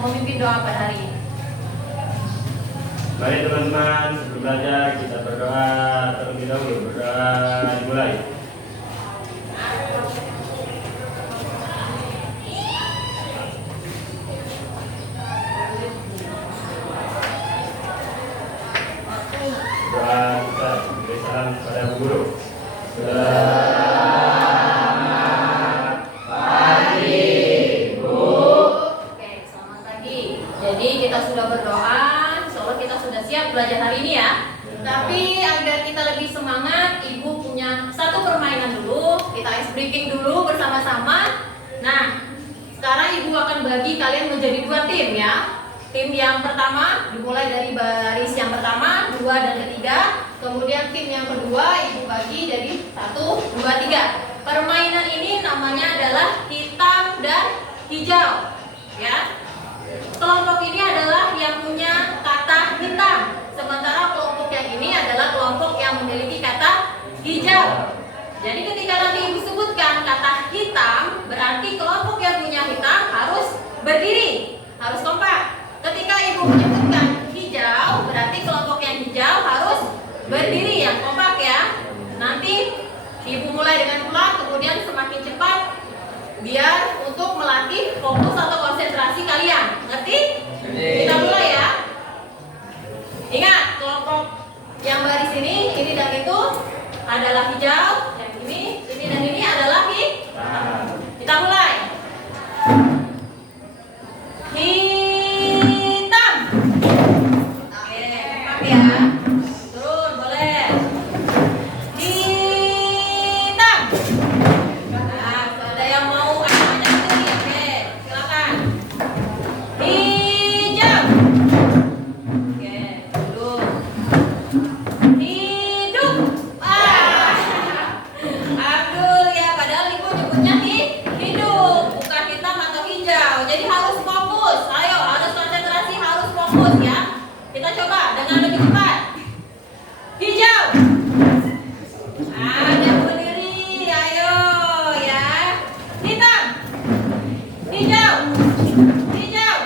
memimpin doa pada hari ini. Mari teman-teman, sebelum belajar kita berdoa terlebih dahulu. Berdoa dimulai. Doa kita beri salam kepada Bu Guru. Selamat pagi, Bu. Oke, selamat pagi. Jadi kita sudah berdoa, insyaallah kita sudah siap belajar hari ini ya. Tapi agar kita lebih semangat, Ibu punya satu permainan dulu. Kita ice breaking dulu bersama-sama. Nah, sekarang Ibu akan bagi kalian menjadi dua tim ya. Tim yang pertama dimulai dari baris yang pertama, 2 dan ketiga. Kemudian tim yang kedua Ibu bagi jadi 1, 2, 3. Permainan ini namanya adalah hitam dan hijau. Ya. Kelompok ini adalah yang punya kata hitam. Sementara kelompok yang ini adalah kelompok yang memiliki kata hijau. Jadi ketika nanti Ibu sebutkan kata hitam, berarti kelompok yang punya hitam harus berdiri, harus kompak. Ketika Ibu menyebutkan hijau, berarti kelompok yang hijau harus berdiri yang kompak ya. Nanti Ibu mulai dengan pelan, kemudian semakin cepat biar untuk melatih fokus atau konsentrasi kalian. Ngerti? Kita mulai ya. Ingat, kelompok yang baris ini dan itu adalah hijau, yang ini dan ini adalah hitam. Kita mulai. Hitam. Oke, kompak ya. Turun boleh. Hitam. Nah, ada yang mau ajak sendiri, oke, silakan. Hijau. Oke, duduk. Hidup. Abdul ya, padahal Ibu nyebutnya hidup, bukan hitam atau hijau. Jadi harus fokus. Ayo, harus konsentrasi, harus fokus ya. Kita coba dengan lebih cepat. Hijau. Ada berdiri, ayo ya. Hitam. Hijau. Hijau.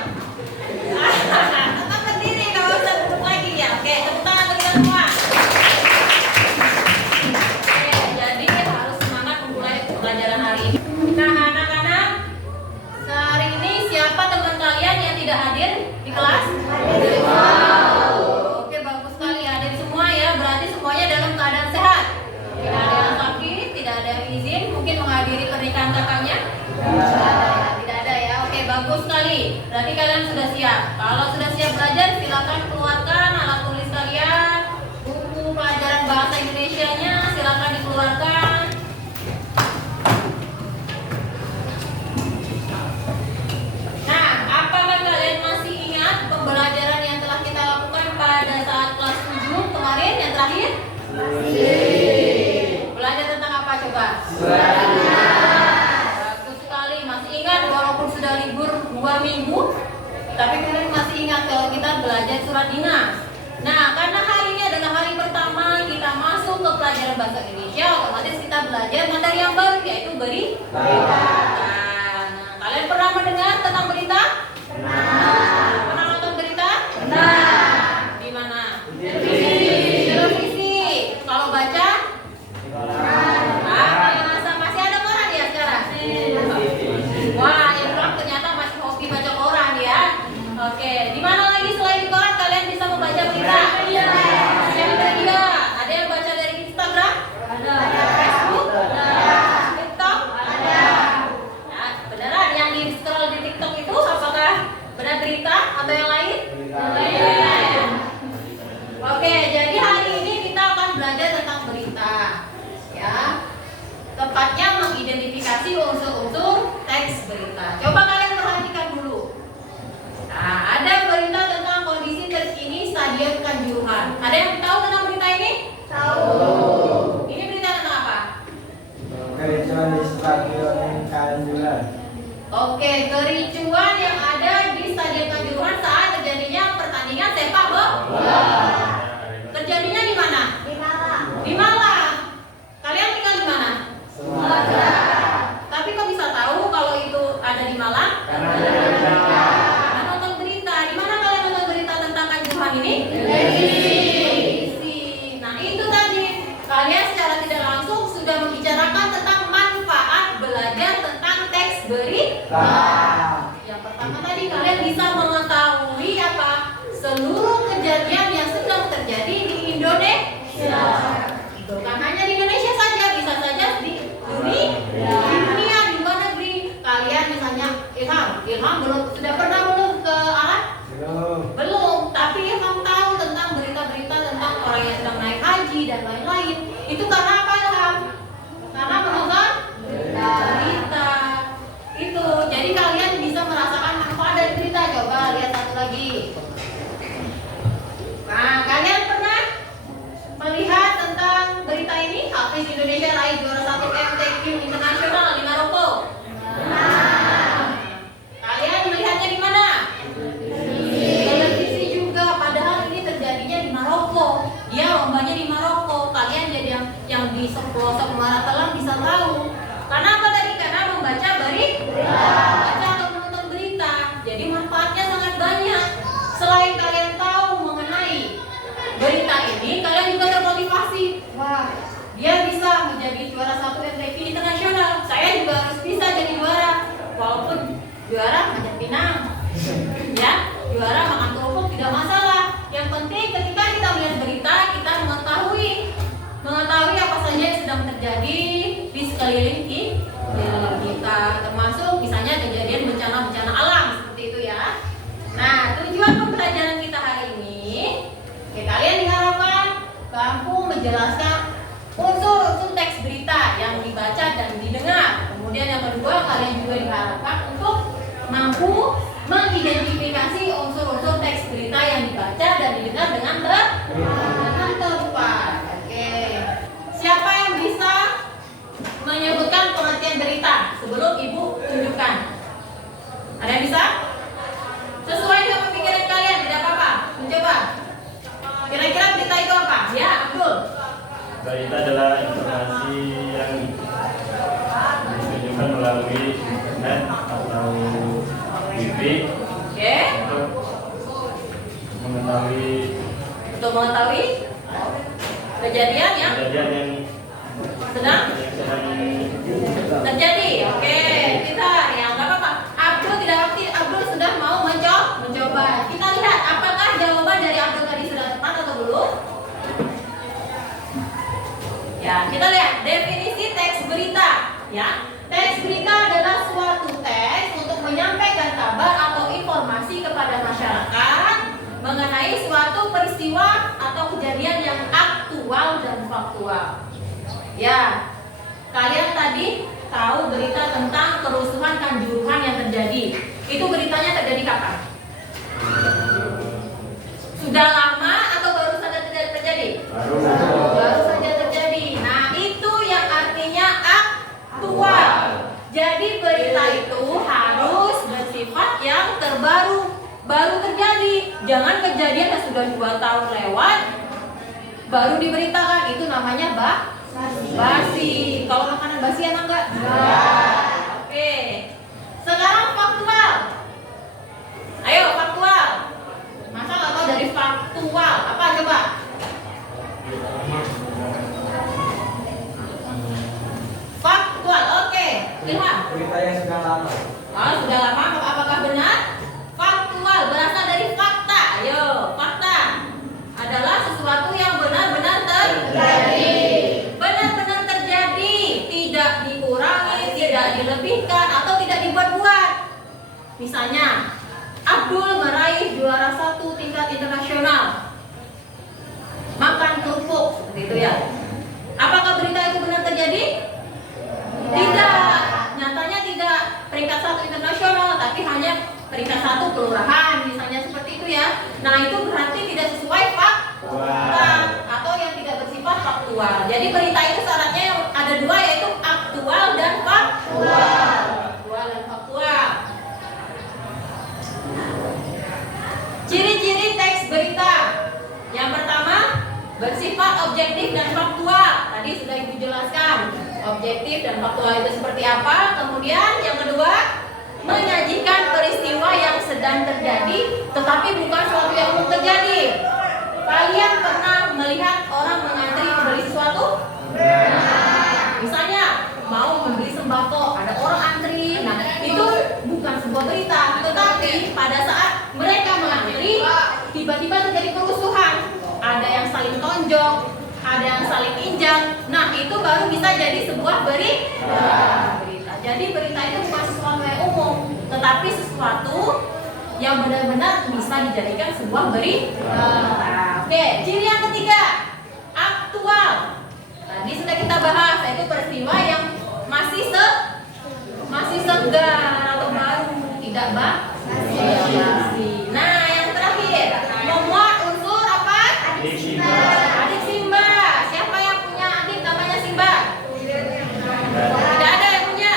Tetap berdiri, nggak usah duduk lagi ya. Oke, tepuk tangan untuk kita semua. Oke, jadi harus semangat memulai pelajaran hari ini. Nah, anak-anak, sehari ini siapa teman kalian yang tidak hadir di kelas? Oke, bagus sekali, hadir semua ya. Berarti semuanya dalam keadaan sehat. Tidak ada yang sakit, tidak ada yang izin, mungkin menghadiri pernikahan kakaknya? Tidak ada ya. Oke, bagus sekali. Berarti kalian sudah siap. Kalau sudah siap belajar, silakan keluarkan alat tulis kalian, buku pelajaran bahasa Indonesianya, silakan dikeluarkan. Nah, apakah kalian masih ingat pembelajaran yang telah kita lakukan pada saat kelas 7 kemarin yang terakhir? Belajar tentang apa coba? Bagus sekali, masih ingat walaupun sudah libur 2 minggu, tapi kalian masih ingat kalau kita belajar surat Dinas. Nah, karena hari ini adalah hari pertama kita masuk ke pelajaran bahasa Indonesia, otomatis kita belajar materi yang baru, yaitu berita. Nah, kalian pernah mendengar tentang berita? Pernah nonton berita? Di mana? Televisi. Kalau baca? Masih ada koran ya sekarang? Wah, yang bilang ternyata masih hobi baca koran ya. Oke, di mana lagi selain di koran kalian bisa membaca berita? Yang ketiga, ada yang baca dari Instagram? Ada. Facebook? Ada. TikTok? Ada. Nah, beneran yang di scroll di TikTok itu apakah benar berita atau yang lain? Lain. Oke, jadi hari ini kita akan belajar tentang berita. Ya. Tepatnya mengidentifikasi unsur-unsur teks berita. Coba kalian perhatikan dulu. Nah, ada berita tentang kondisi terkini Stadion Kanjuruhan. Ada yang tahu tentang berita ini? Tahu. Ini berita tentang apa? Kericuan di Stadion Kanjuruhan. Oke, kericuan yang ada di Stadion Kanjuruhan saat terjadinya pertandingan sepak bola. Terjadinya di mana? Di Malang. Di Malang. Kalian tinggal di mana? Sumatera. Tapi kok bisa tahu kalau itu ada di Malang? Karena ada berita. Karena nonton Yang pertama tadi kalian bisa mengetahui apa? Seluruh kejadian yang sedang terjadi di Indonesia. Bukan hanya di Indonesia saja, bisa saja di dunia, di luar negeri. Kalian misalnya Ilham sudah pernah belum ke Arab? Belum, tapi Ilham tahu tentang berita-berita tentang orang yang sedang naik haji dan lain-lain. Itu karena apa Ilham? Karena menonton berita. Itu, jadi kalian bisa merasakan manfaat dari berita. Coba lihat satu lagi. Nah, kalian pernah melihat tentang berita ini? Hafiz Indonesia raih juara 1 MTQ internasional di Maroko. Kalian melihatnya di mana? Televisi juga. Padahal ini terjadinya di Maroko. Dia lombanya di Maroko. Kalian jadi yang di pelosok Muara Telang bisa tahu. Karena apa tadi? Karena membaca baca atau menonton berita. Jadi manfaatnya sangat banyak. Selain kalian tahu mengenai berita ini, kalian juga termotivasi. Wah, dia bisa menjadi juara 1 MTQ internasional. Saya juga harus bisa jadi juara. Walaupun juara manjat pinang, ya, juara makan kerupuk tidak masalah. Yang penting ketika kita melihat berita, kita mengetahui apa saja yang sedang terjadi di sekeliling kita, termasuk misalnya kejadian bencana alam seperti itu ya. Nah, tujuan pembelajaran kita hari ini, kalian diharapkan mampu menjelaskan unsur-unsur teks berita yang dibaca dan didengar. Kemudian yang kedua, kalian juga diharapkan untuk mampu mengidentifikasi unsur-unsur teks berita yang dibaca dan didengar dengan tepat. Oke. Siapa yang bisa menyebutkan pengertian berita sebelum Ibu tunjukkan? Ada yang bisa? Sesuai dengan pemikiran kalian, tidak apa-apa. Mencoba. Kira-kira berita itu apa? Ya, Abdul. Berita adalah informasi yang ditunjukkan melalui internet atau TV Oke. Untuk mengetahui kejadian yang sedang terjadi. Oke, kita ya nggak apa-apa. Abdul tidak aktif. Abdul sudah mau mencoba. Kita lihat apakah jawaban dari Abdul tadi sudah tepat atau belum. Ya, kita lihat definisi teks berita. Ya, teks berita adalah suatu teks untuk menyampaikan kabar atau informasi kepada masyarakat mengenai suatu peristiwa atau kejadian yang aktual dan faktual. Ya, kalian tadi tahu berita tentang kerusuhan Kanjuruhan yang terjadi. Itu beritanya terjadi kapan? Sudah lama atau baru saja terjadi? Baru saja terjadi. Nah, itu yang artinya aktual. Jadi berita itu harus bersifat yang terbaru, baru terjadi. Jangan kejadian yang sudah 2 tahun lewat baru diberitakan. Itu namanya basi. Kalau makanan basi enak nggak? Oke. Sekarang faktual. Ayo faktual. Masa nggak tahu dari faktual? Apa coba? Faktual. Oke. Ilham. Berita yang sudah lama. Sudah lama. Apakah benar? Faktual berasal dari fakta. Ayo, fakta adalah sesuatu yang benar-benar terjadi. Benar-benar terjadi, tidak dikurangi, tidak dilebihkan atau tidak dibuat-buat. Misalnya, Abdul meraih juara 1 tingkat internasional makan kerupuk, seperti itu ya. Apakah berita itu benar terjadi? Tidak. Nyatanya tidak peringkat 1 internasional, tapi hanya peringkat 1 kelurahan, misalnya seperti itu ya. Nah, itu berarti tidak sesuai fakta atau yang tidak bersifat faktual. Jadi berita itu syaratnya yang ada 2, yaitu aktual dan faktual. Aktual dan faktual. Ciri-ciri teks berita. Yang pertama, bersifat objektif dan faktual. Tadi sudah Ibu jelaskan. Objektif dan faktual itu seperti apa. Kemudian yang kedua, menyajikan peristiwa yang sedang terjadi, tetapi bukan sesuatu yang belum terjadi. Kalian pernah melihat orang mengantri membeli sesuatu? Misalnya mau membeli sembako, ada orang antri. Nah, itu sebuah berita. Tetapi pada saat mereka mengantri, tiba-tiba terjadi kerusuhan. Ada yang saling tonjok, ada yang saling injak. Nah, itu baru bisa jadi sebuah berita. Jadi berita itu bukan sesuatu yang umum, tetapi sesuatu yang benar-benar bisa dijadikan sebuah berita. Oke, ciri yang ketiga, aktual. Tadi sudah kita bahas, yaitu peristiwa yang masih segar atau baru, tidak basi. Nah, yang terakhir, memuat unsur apa? Adik Simba. Adik Simba. Siapa yang punya adik namanya Simba? Tidak ada yang punya?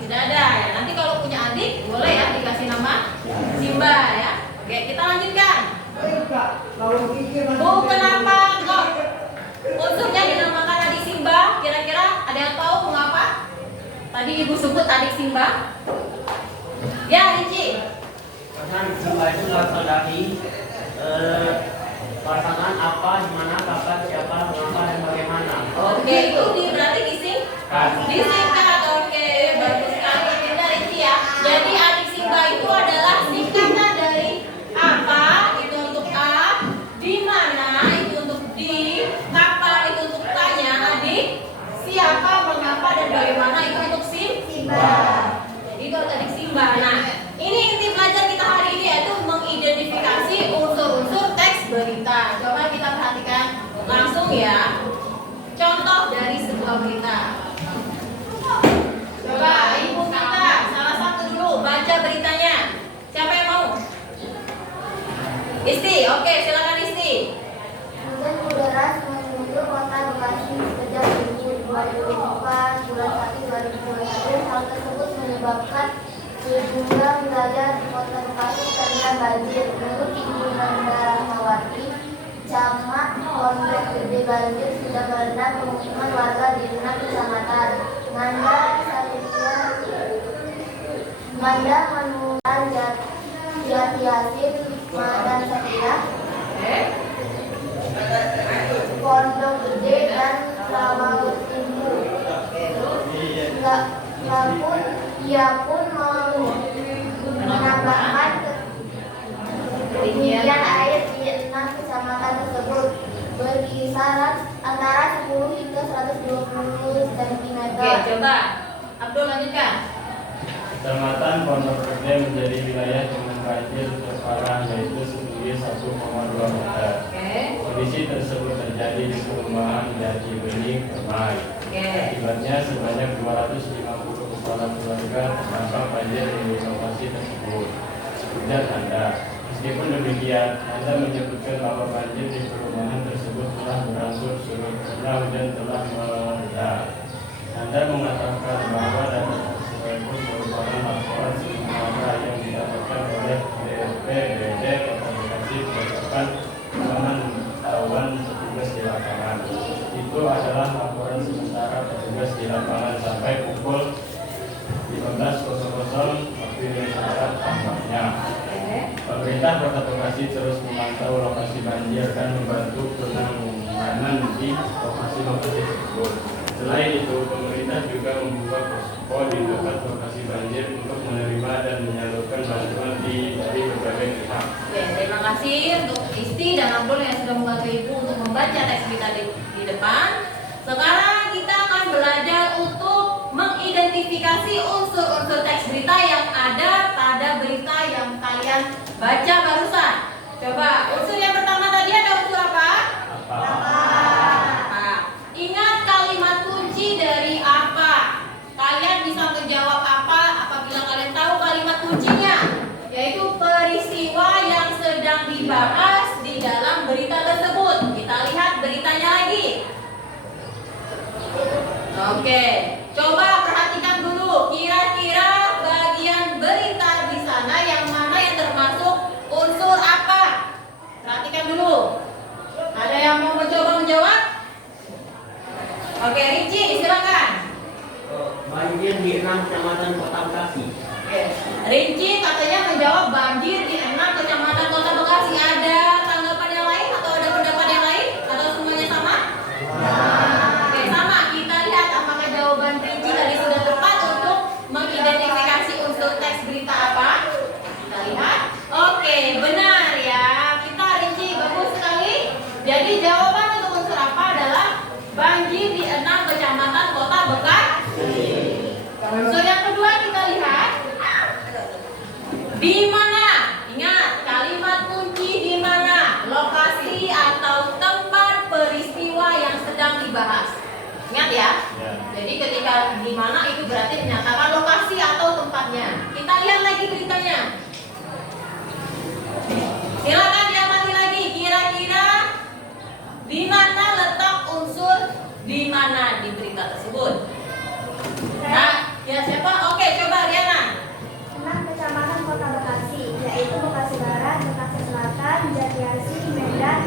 Tidak ada ya. Nanti kalau punya adik boleh ya dikasih nama Simba ya. Oke, kita lanjutkan. Bu, kenapa kok unsurnya dinamakan adik Simba? Kira-kira ada yang tahu mengapa? Tadi ibu sebut adik Simba. Ya, Ricci. Pasangan Simba itu laki-laki pasangan apa, di mana, kapan, siapa, mengapa, dan bagaimana. Oke, itu berarti disingkat. Oke, bagus sekali. Benar, Ricci ya. Jadi adik Simba itu adalah singkatan dari apa, itu untuk A, di mana itu untuk di, kapan itu untuk tanya, adik, siapa, mengapa, dan bagaimana itu untuk Simba. Jadi itu adik Simba. Nah, ini inti belajar kita hari ini yaitu mengidentifikasi unsur-unsur teks berita. Coba kita perhatikan langsung ya. Contoh dari sebuah berita. Coba ibu kita salah satu dulu baca beritanya. Siapa yang mau? Isti, oke, silakan Isti. Hujan deras mengguyur kota Bekasi sejak 2024 bulan 1 2021. Hal tersebut menyebabkan sejumlah wilayah di kota Bekasi terendam banjir. Menurut Ibu Nandawati, Camat Pondok Gede banjir sudah merendam pemukiman warga di 6 kecamatan. Nanda Manulan, Jati Yasin, Madan Satria, Pondok Gede, dan Rawaut Timur. Ia pun menambahkan ketinggian air di 6 kecamatan tersebut berkisar antara 10 hingga 120 cm. Oke, coba Abdul lanjutkan. Kecamatan Pondok Gede menjadi wilayah dengan banjir terparah yaitu setinggi 1,2 meter. Oke. Kondisi tersebut terjadi di perumahan Jati Bening, Permai. Oke. Akibatnya sebanyak 250 kepala keluarga terdampak banjir di lokasi tersebut. Ujar Anda. Meskipun demikian, Anda menyebutkan bahwa banjir di perumahan tersebut telah berangsur surut karena hujan telah mereda. Anda mengatakan bahwa data tersebut merupakan laporan sementara yang didapatkan oleh BPBD Kota Bekasi berdasarkan pemantauan petugas di lapangan. Itu adalah laporan sementara petugas di lapangan sampai pukul 15.00 waktu Indonesia Barat tambahnya. Pemerintah Kota Bekasi terus memantau lokasi banjir dan membantu penanganan di lokasi-lokasi tersebut. Selain itu, pemerintah juga membuka posko di dekat lokasi banjir untuk menerima dan menyalurkan bantuan dari berbagai pihak. Oke, terima kasih untuk Isti dan Abdul yang sudah membantu Ibu untuk membaca teks berita di depan. Sekarang kita akan belajar untuk mengidentifikasi unsur-unsur teks berita yang ada pada berita yang kalian baca barusan. Coba, unsur yang pertama tadi ada unsur apa? Apa? Ingat kalimat kunci dari apa? Kalian bisa menjawab apa apabila kalian tahu kalimat kuncinya, yaitu peristiwa yang sedang dibahas di dalam berita tersebut. Kita lihat beritanya lagi. Oke, coba perhatikan dulu kira-kira bagian berita di sana yang mana yang termasuk unsur apa? Perhatikan dulu. Ada yang mau mencoba menjawab? Oke, Ricci, silakan. Banjir di 6 kecamatan Kota Bekasi. Oke, Ricci katanya menjawab banjir di 6 kecamatan Kota Bekasi. Ada tanggapan yang lain atau ada pendapat yang lain? Atau semuanya sama? Oke, sama. Kita lihat apakah jawaban Ricci tadi sudah tepat untuk mengidentifikasi unsur teks berita Di mana? Ingat, kalimat kunci di mana? Lokasi atau tempat peristiwa yang sedang dibahas. Ingat ya. Ya. Jadi ketika di mana itu berarti menyatakan lokasi atau tempatnya. Kita lihat lagi beritanya. Silakan diamati lagi. Kira-kira di mana letak unsur di mana di berita tersebut? Nah, ya siapa? Oke, coba Riana. 6 kecamatan Kota Bekasi, yaitu Bekasi Barat, Bekasi Selatan, Jatiasi, Medan,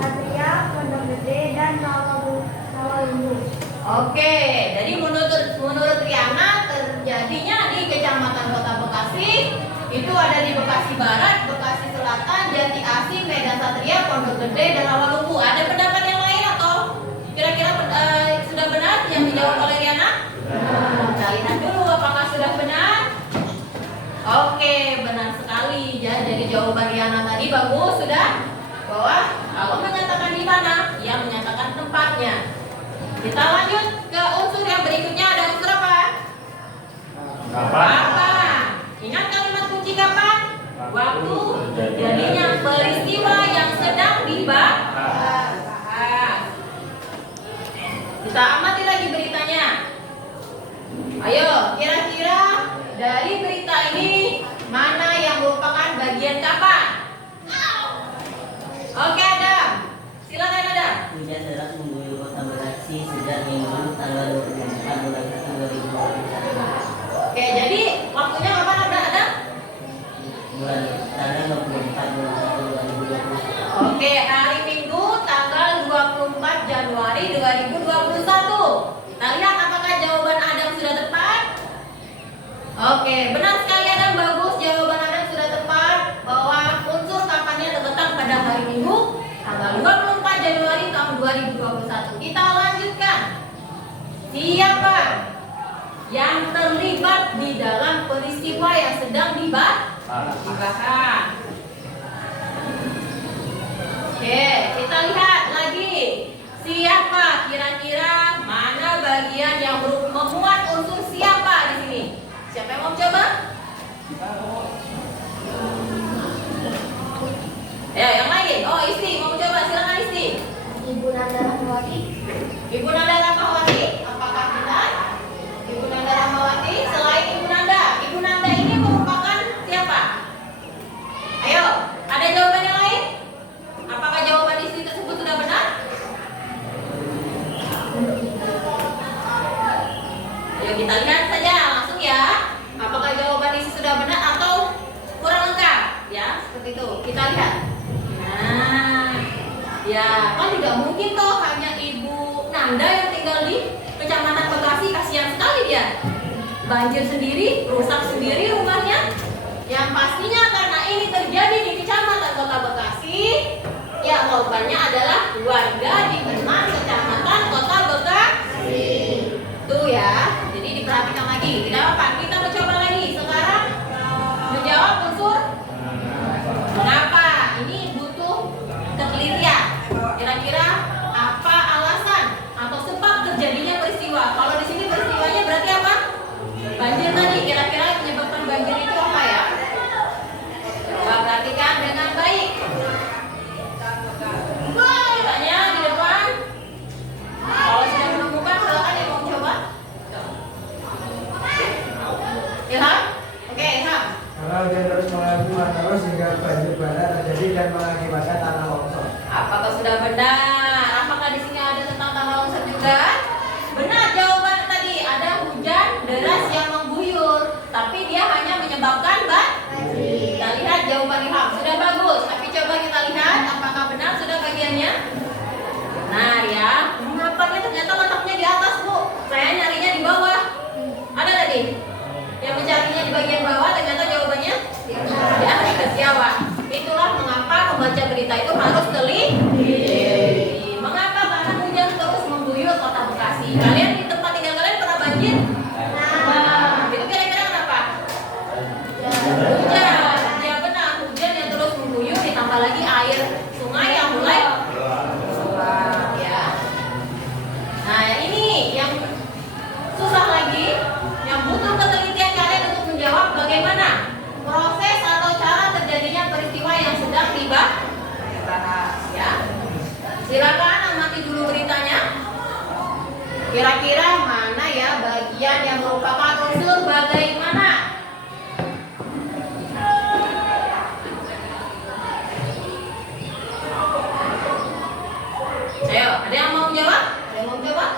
Satria, Pondok Gede, dan Rawalumbu. Oke, jadi menurut Riana terjadinya di Kecamatan Kota Bekasi itu ada di Bekasi Barat, Bekasi Selatan, Jati Asih, Medan Satria, Pondok Gede, dan Rawalumbu. Ada pendapat yang lain atau kira-kira sudah benar yang dijawab oleh Riana? Kita lihat dulu apakah sudah benar. Oke, benar sekali ya. Jadi jawaban Riana tadi bagus sudah. Bahwa kalau menyatakan di mana, ia menyatakan tempatnya. Kita lanjut ke unsur yang berikutnya. Ada unsur apa? Kapan? Ingat kalimat kunci kapan? Waktu jadinya peristiwa yang sedang dibahas. Kita amati lagi beritanya. Ayo, kira-kira dari berita ini mana yang merupakan bagian kapan? Oke, Adam. Silakan Adam. Hujan deras mengguyur Kota Bekasi sejak Minggu tanggal 24 bulan 1 2021. Oke, jadi waktunya kapan Adam? Bulan tanggal 24 bulan 1 2021. Oke, hari Minggu tanggal 24 Januari 2021. Kita lihat apakah jawaban Adam sudah tepat? Oke, benar sekali Adam, bagus, jawaban Adam sudah tepat bahwa unsur kapannya terletak pada hari Minggu tanggal 24 Januari tahun 2021. Kita lanjutkan. Siapa yang terlibat di dalam peristiwa yang sedang dibahas? Oke, kita lihat lagi. Siapa kira-kira mana bagian yang memuat unsur siapa di sini? Siapa yang mau coba? Ya, yang lain. Oh, Isti mau coba, silakan Isti. Ibu Nanda Rahmawati. Ibu Nanda Rahmawati, apakah benar? Ibu Nanda Rahmawati, selain Ibu Nanda ini merupakan siapa? Ayo, ada jawaban yang lain? Apakah jawaban Isti tersebut sudah benar? Ayo kita lihat saja langsung ya. Apakah jawaban Isti sudah benar atau kurang lengkap? Ya, seperti itu. Kita lihat. Nah, ya kan tidak mungkin toh hanya Ibu Nanda yang tinggal di Kecamatan Bekasi, kasihan sekali dia. Banjir sendiri, rusak sendiri rumahnya. Yang pastinya karena ini terjadi di Kecamatan Kota Bekasi, ya korbannya adalah warga di 6 Kecamatan Kota Bekasi. Tuh ya, jadi diperhatikan lagi. Tidak apa, kita mencoba lagi. Sekarang menjawab unsur mengapa. Ini butuh ketelitian. Kira-kira apa alasan atau sebab terjadinya peristiwa? Kalau di sini peristiwanya berarti apa? Banjir tadi. Kira-kira yang menyebabkan banjir itu apa ya? Coba perhatikan dengan baik. Tanya di depan. Kalau sudah menemukan, silakan yang mau coba. Ilham? Oke, Ilham. Karena hujan terus menerus hingga banjir bandang terjadi dan mengakibatkan tanah longsor. Apakah sudah benar? Apakah di sini ada tentang tanah longsor juga? Benar jawaban tadi, ada hujan deras yang mengguyur, tapi dia hanya menyebabkan banjir. Kita lihat jawaban Ilham sudah bagus, tapi coba kita lihat apakah benar sudah bagiannya. Benar ya. Mengapanya ternyata letaknya di atas, Bu. Saya nyarinya di bawah. Ada tadi yang mencarinya di bagian bawah, ternyata jawabannya di atas Jawa. Itulah mengapa membaca berita itu harus teliti. Mengapa? Karena hujan terus mengguyur Kota Bekasi. Kalian di tempat tinggal kalian pernah banjir? Nah, itu kira-kira kenapa? Hujan. Ya benar, hujan yang terus mengguyur ditambah lagi air sungai yang mulai keluar ya. Nah, ini yang susah lagi, yang butuh ketelitian kalian untuk menjawab bagaimana Kira-kira mana ya bagian yang merupakan unsur bagaimana? Ayo, ada yang mau menjawab? Ada yang mau menjawab?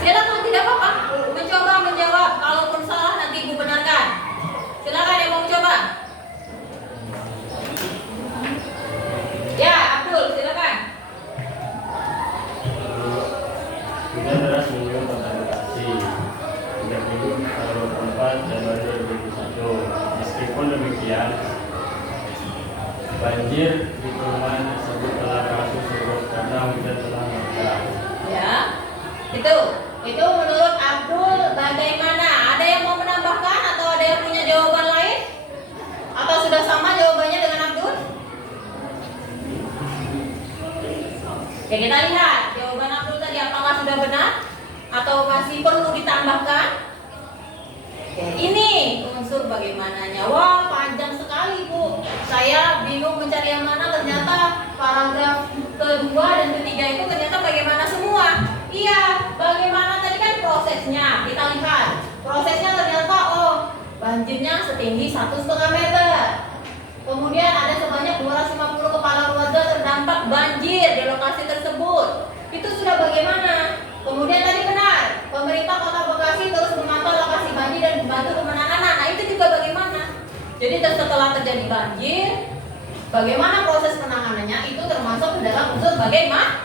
Silakan, tidak apa-apa. Mencoba menjawab. Kalaupun salah nanti ibu benarkan. Silakan yang mau mencoba. Ya, Abdul, silakan. Hujan deras mengguyur kota Bekasi sejak Minggu tanggal 24 Januari 2021. Meskipun demikian, banjir di perumahan tersebut telah berangsur surut karena hujan telah mereda. Ya, itu menurut Abdul bagaimana? Ada yang mau menambahkan atau ada yang punya jawaban lain? Atau sudah sama jawabannya dengan Abdul? Ya, kita lihat jawaban Abdul tadi apakah sudah benar atau masih perlu ditambahkan? Oke, ini unsur bagaimananya. Wah, panjang sekali, Bu. Saya bingung mencari yang mana, ternyata paragraf kedua dan ketiga itu ternyata bagaimana semua. Iya, bagaimana tadi kan prosesnya. Kita lihat. Prosesnya ternyata banjirnya setinggi 1,5 meter. Kemudian ada sebanyak 250 kepala keluarga terdampak banjir di lokasi tersebut. Itu sudah bagaimana? Kemudian tadi benar, pemerintah Kota Bekasi terus memantau lokasi banjir dan membantu penanganan. Nah, itu juga bagaimana? Jadi setelah terjadi banjir, bagaimana proses penanganannya? Itu termasuk ke dalam unsur bagaimana?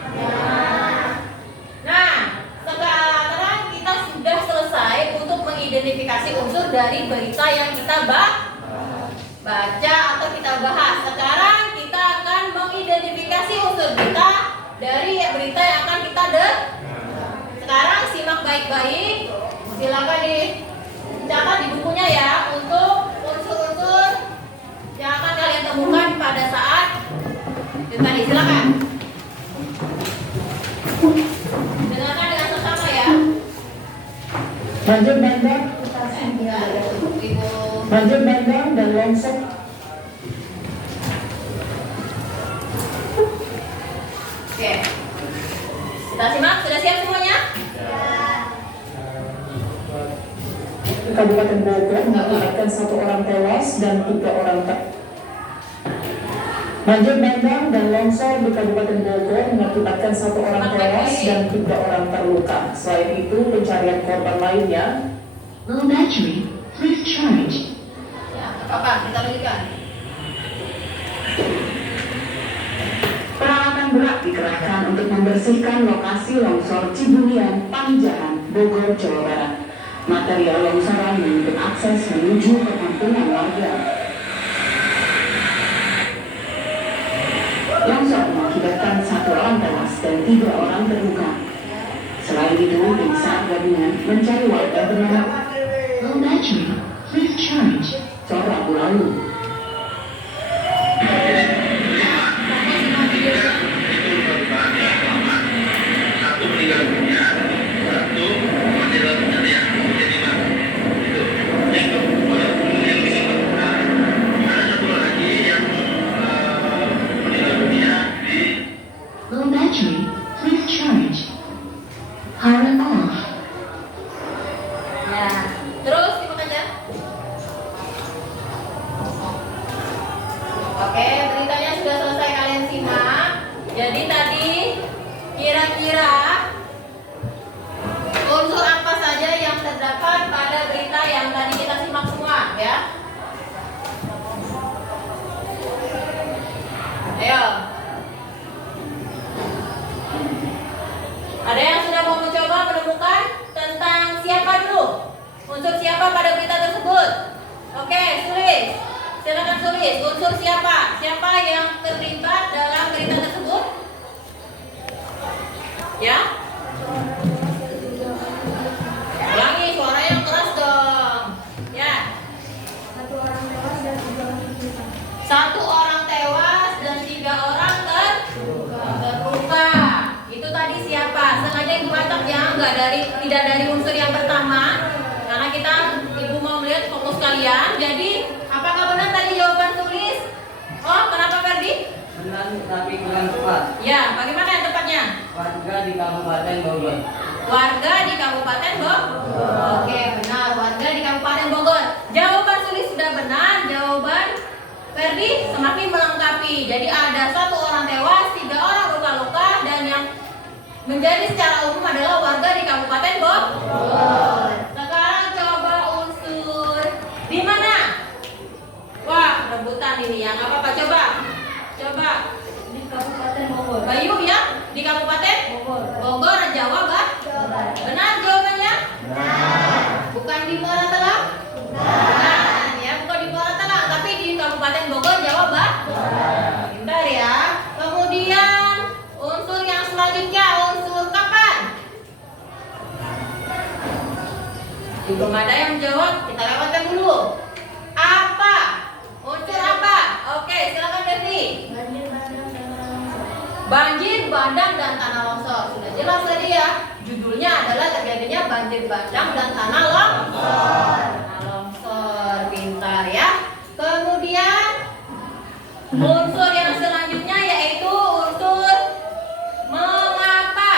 Nah, sekarang kita sudah selesai untuk mengidentifikasi unsur dari berita yang kita baca atau kita bahas. Sekarang kita akan mengidentifikasi unsur berita dari berita yang akan kita Sekarang simak baik-baik. Silakan dicatat di bukunya ya untuk unsur-unsur yang akan kalian temukan pada saat tadi. Silakan. Dengarkan dengan sesama ya. Banjir bandang, Ya, Ibu. banjir bandang dan longsor. Oke. Kita simak, sudah siap semuanya? Kabupaten Bogor mengakibatkan 1 orang tewas dan 3 orang Banjir bandang dan longsor di Kabupaten Bogor mengakibatkan 1 orang tewas dan 3 orang terluka. Selain itu, pencarian korban lainnya. Low battery, please charge. Ya, apa? Kita lanjutkan. Peralatan berat dikerahkan untuk membersihkan lokasi longsor Cibunian, Pamijahan, Bogor, Jawa Barat. Material longsoran menutup akses menuju perkampungan warga. Longsor mengakibatkan 1 orang tewas dan 3 orang terluka. Selain itu, tim SAR gabungan mencari warga bernama Low battery, please charge. Cor Rabu lalu. Satu meninggal dunia, satu masih dalam pencarian, jadi 5. Itu yang ada satu lagi yang meninggal dunia di Low battery, please charge. Power off. Ya, terus simak aja. Oke, beritanya sudah selesai kalian simak. Jadi tadi kira-kira unsur apa saja yang terdapat pada berita yang tadi kita simak semua, ya? Ayo. Ada yang sudah mau mencoba menemukan tentang siapa dulu? Unsur siapa pada berita tersebut? Oke, tulis. Silakan tulis. Unsur siapa? Siapa yang terlibat dalam berita tersebut? Ya? Ulangi, suara yang keras dong. Ya. 1 orang tewas dan 3 orang terluka. 1 orang tewas dan 3 orang terluka. Itu tadi siapa? Sengaja ibu acak ya, tidak dari unsur yang pertama. Karena ibu mau melihat fokus kalian. Jadi yang tepat. Ya, bagaimana yang tepatnya? Warga di Kabupaten Bogor. Warga di Kabupaten Bogor. Oke, benar. Warga di Kabupaten Bogor. Jawaban Sulis sudah benar. Jawaban Ferdi semakin melengkapi. Jadi ada 1 orang tewas, 3 orang luka-luka, dan yang menjadi secara umum adalah warga di Kabupaten Bogor. Sekarang coba unsur di mana? Wah, rebutan ini ya. Nggak apa-apa, coba di Kabupaten Bogor. Bayu ya, di Kabupaten Bogor jawab ah? Benar jawabannya? Bukan di Muara Telang? Bukan ya, bukan di Muara Telang, tapi di Kabupaten Bogor jawab ah? Bentar ya. Kemudian unsur yang selanjutnya, unsur kapan? Belum ada yang menjawab, kita lewatkan dulu. Apa? Unsur apa? Oke, silakan Devi. Banjir bandang dan tanah longsor. Sudah jelas tadi ya. Judulnya adalah terjadinya banjir bandang dan tanah longsor. Tanah longsor, pintar ya. Kemudian unsur yang selanjutnya yaitu unsur mengapa.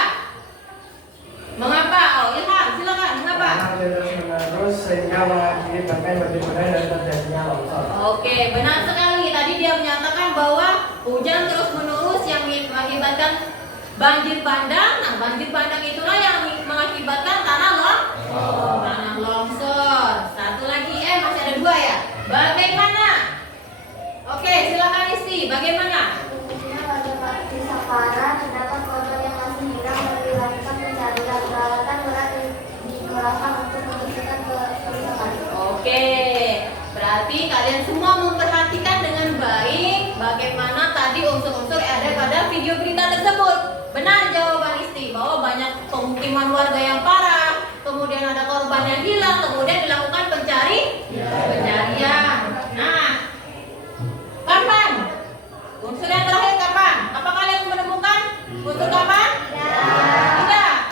Mengapa? Oh, Ilham, silakan. Mengapa? Karena terus sehingga mengakibatkan banjir bandang dan terjadinya longsor. Oke, benar sekali. Tadi dia menyatakan bahwa hujan terus menerus yang mengakibatkan banjir bandang. Nah, banjir bandang itulah yang mengakibatkan tanah longsor. Satu lagi, masih ada 2 ya. Bagaimana? Oke, silakan Isti. Bagaimana? Khususnya pada desa Para terdapat korban yang masih hilang dan dilakukan pencarian. Peralatan berat dikerahkan untuk membersihkan kerusakan. Oke, berarti kalian semua memperhatikan dengan baik bagaimana tadi unsur-unsur yang ada pada video berita tersebut. Benar jawaban Isti, bahwa banyak pemukiman warga yang parah, kemudian ada korban yang hilang, kemudian dilakukan pencarian. Nah, kapan? Unsur yang terakhir kapan? Apa kalian menemukan unsur kapan?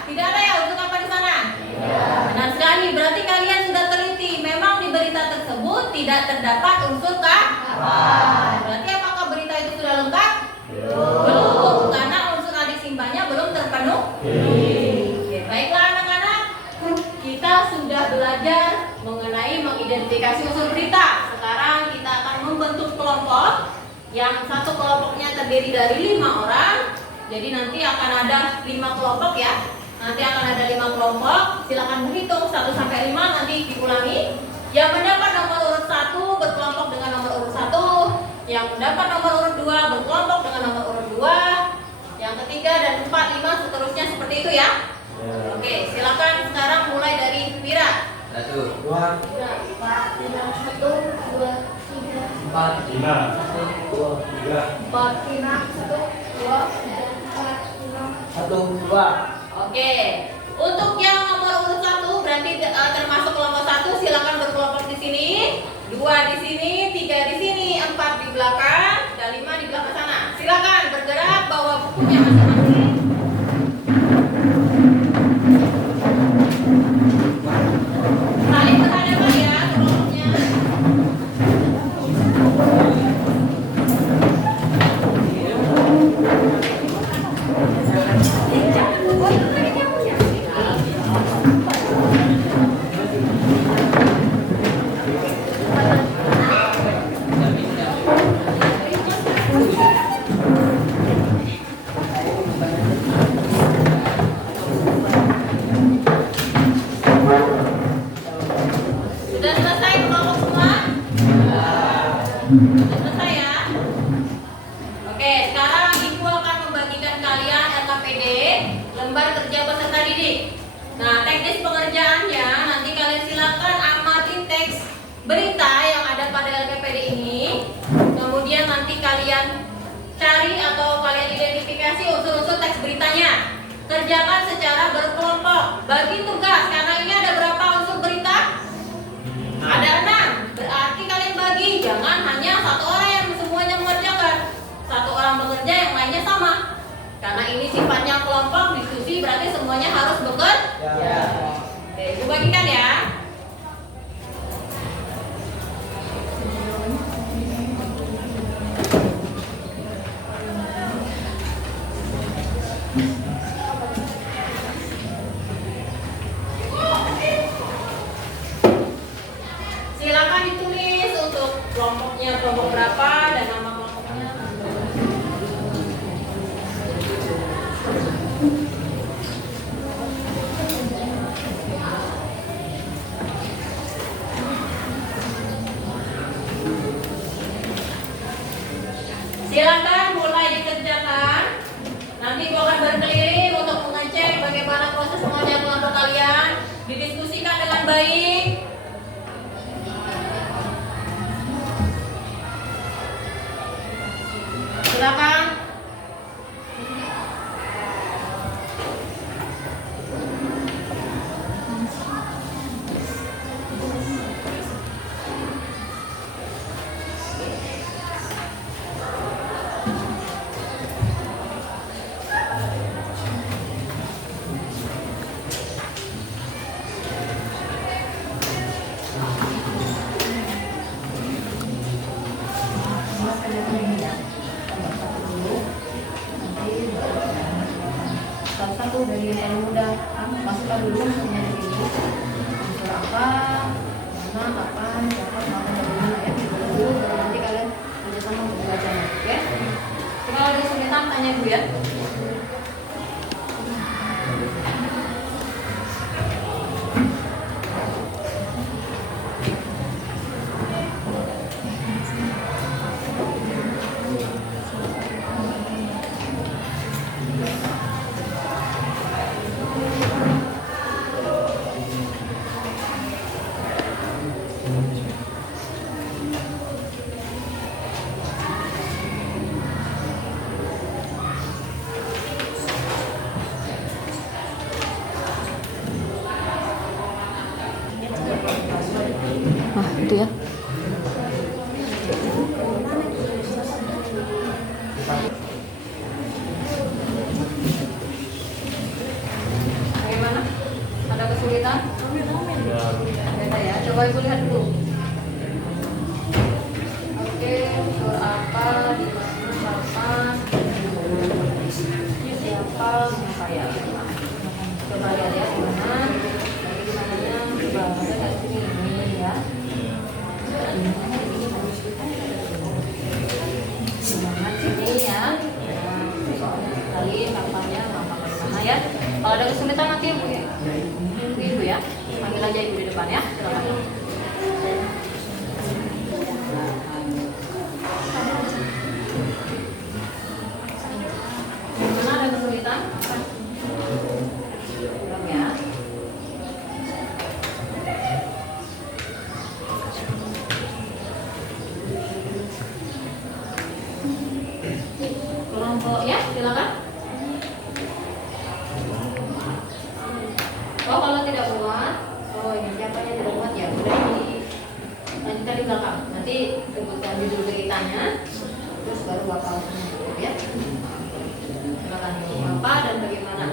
Tidak ada ya unsur kapan di sana? Benar sekali, berarti kalian sudah teliti. Memang di berita tersebut tidak terdapat unsur kapan. Berarti apakah berita itu sudah lengkap? Belum, karena unsur adik simbanya belum terpenuhi. Oke, baiklah anak-anak, kita sudah belajar mengenai mengidentifikasi unsur berita. Sekarang kita akan membentuk kelompok. Yang satu kelompoknya terdiri dari 5 orang. Jadi nanti akan ada 5 kelompok ya. Nanti akan ada 5 kelompok. Silakan menghitung 1 sampai 5, nanti diulangi. Yang mendapat nomor urut 1 berkelompok dengan nomor urut 1. Yang mendapat nomor urut 2 berkelompok dengan nomor urut 2. Yang ketiga dan 4, 5 seterusnya seperti itu ya. Oke, silakan sekarang mulai dari Mira. 1, 2, 4, 5, 1, 2, 3, 4, 5, 2, 3, 4, 5, 1, 2, 4, 5. 1, 2. Oke, untuk yang nomor urut 1 berarti termasuk kelompok 1, silakan berkelompok di sini, 2 di sini, 3 di sini, 4 di belakang, dan 5 di belakang sana. Silakan bergerak, bawa bukunya masing-masing. Saling berhadapan ya kelompoknya. Sudah selesai kelompok semua? Sudah selesai ya? Oke, sekarang Ibu akan membagikan kalian LKPD, lembar kerja peserta didik. Nah, teknis pengerjaannya nanti kalian silakan amati teks berita yang ada pada LKPD ini. Kemudian nanti kalian cari atau kalian identifikasi unsur-unsur teks beritanya. Kerjakan secara berkelompok. Bagi tugas, karena ini ada berapa unsur berita? Ada 6. Berarti kalian bagi, jangan hanya 1 orang yang semuanya mengerjakan. 1 orang bekerja, yang lainnya sama. Karena ini sifatnya kelompok diskusi, berarti semuanya harus bekerja. Oke, Ibu bagikan ya. silakan. Satu dari yang paling mudah, masukkan dulu semuanya di sini. Unsur apa, mana, kapan, kapan, mana, dan mana ya. Dulu baru nanti kalian kerjasama untuk belajarnya, ya. Kalau ada kesulitan tanya Bu ya. Nah, itu ya. Bagaimana? Ada kesulitan? Beda ya. Coba Ibu lihat dulu. Oke, unsur apa, di mana, kapan, siapa, saya. Coba lihat ya di mana. Lagi di mananya? Coba ada nggak sini ini ya. Semangat sini ya. Kali kapannya, ngapa di mana ya. Kalau ada kesulitan nanti Ibu ya. Ibu ya. Panggil aja Ibu di depan ya. Silakan. Gimana, ada kesulitan? Belum ya. Kelompok ya, silakan. Oh, kalau tidak muat, oh ini siapanya tidak muat ya, udah di lanjutkan di belakang. Nanti sebutkan judul beritanya, terus baru bakal tutup ya. Silakan apa dan bagaimana.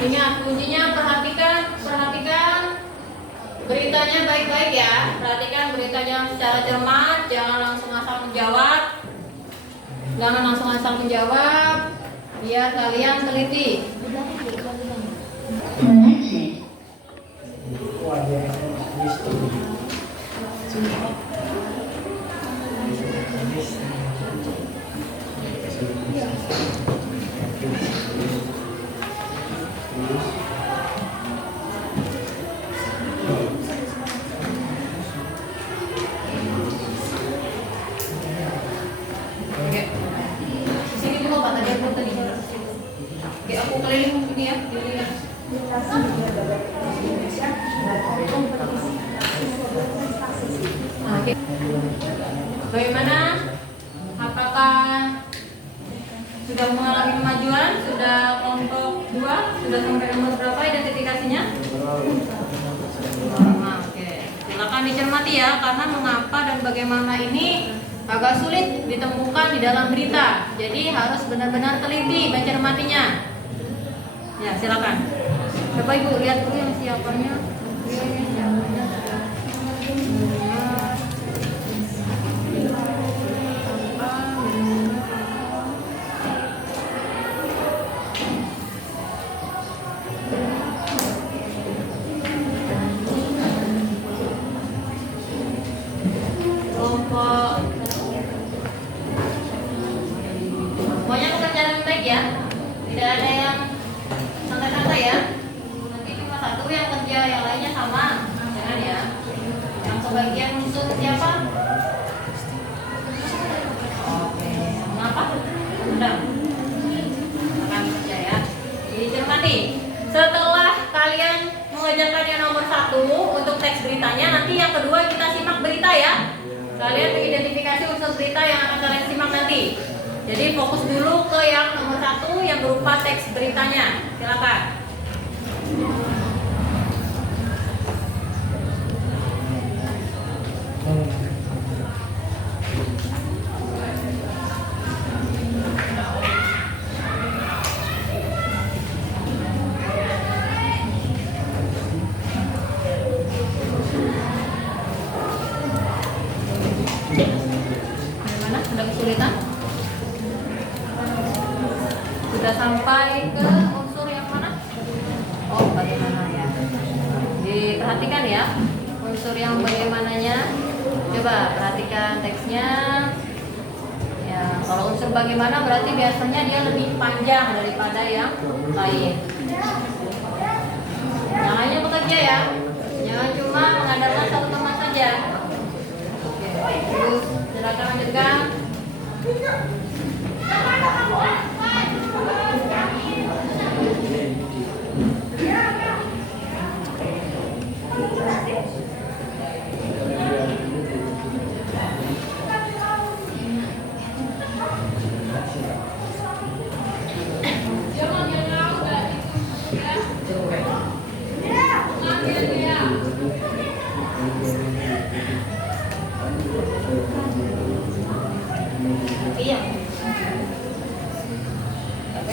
Ingat kuncinya, perhatikan beritanya baik-baik ya. Perhatikan beritanya secara cermat, jangan langsung asal menjawab. Jangan langsung asal menjawab. Biar kalian teliti. Connected. Oke. Di sini dulu Pak, tadi aku tadi. Oke, aku keliling ini ya. Ini ya. Oke. Bagaimana? Apakah sudah mengalami kemajuan? Sudah kelompok 2? Sudah sampai nomor berapa identifikasinya? Oke. Silakan dicermati ya, karena mengapa dan bagaimana ini agak sulit ditemukan di dalam berita. Jadi harus benar-benar teliti mencermatinya. Ya, silakan. Coba Ibu lihat dulu yang siapannya. Oke, siapannya. Kelompok. Pokoknya pekerjaan yang baik ya. Tidak ada yang santai-santai ya. Nanti cuma satu yang kerja yang lainnya sama? Jangan ya. Yang sebagian unsur siapa? Oke, mengapa? Undang. Akan kerja ya. Dicermati. Setelah kalian mengerjakan yang nomor 1 untuk teks beritanya, nanti yang kedua kita simak berita ya. Kalian mengidentifikasi unsur berita yang akan kalian simak nanti. Jadi fokus dulu ke yang nomor 1 yang berupa teks beritanya. Silakan. Bagaimana? Sudah kesulitan? Sudah sampai ke unsur yang mana? Oh, bagaimana ya? Diperhatikan ya unsur yang bagaimananya. Coba perhatikan teksnya. Ya, kalau unsur bagaimana berarti biasanya dia lebih panjang daripada yang lain. Jangan hanya bekerja ya. Jangan cuma mengandalkan satu teman saja. Oke, terus silakan lanjutkan. Iya. Tapi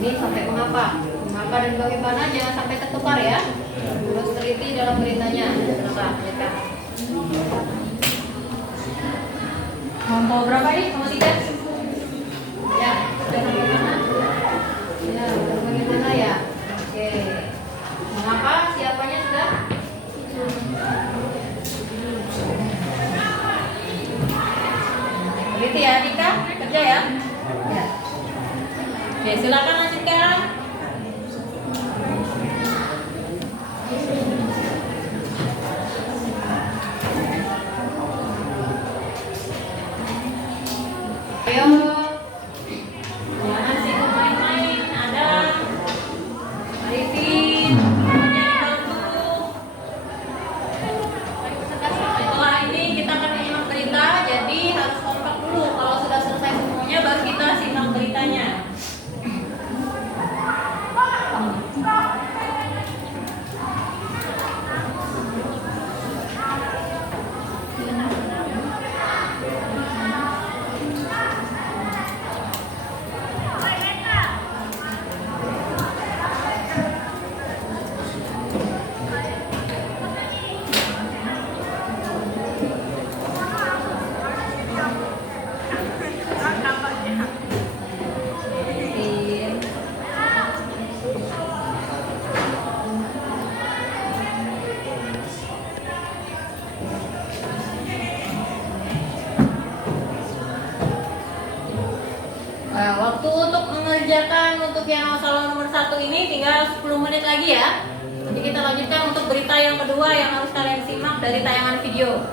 ini sampai mengapa? Mengapa dan bagaimana jangan sampai tertukar ya. Terus teliti dalam beritanya. Silakan, lanjutkan. Mau berapa ini? Mau 3? Ya, sudah bagaimana? Ya, sudah bagaimana ya? Oke. Mengapa? Siapanya sudah? Begitu ya, Dika? Kerja ya? Ya. Oke, silakan lanjutkan. Ayo. Jangan sibuk main-main. Ada. Arifin. Setelah ini kita akan menyimak berita, jadi harus kompak dulu. Kalau sudah selesai semuanya, baru kita simak beritanya. Nah, waktu untuk mengerjakan untuk yang masalah nomor 1 ini tinggal 10 menit lagi ya. Nanti kita lanjutkan untuk berita yang kedua yang harus kalian simak dari tayangan video.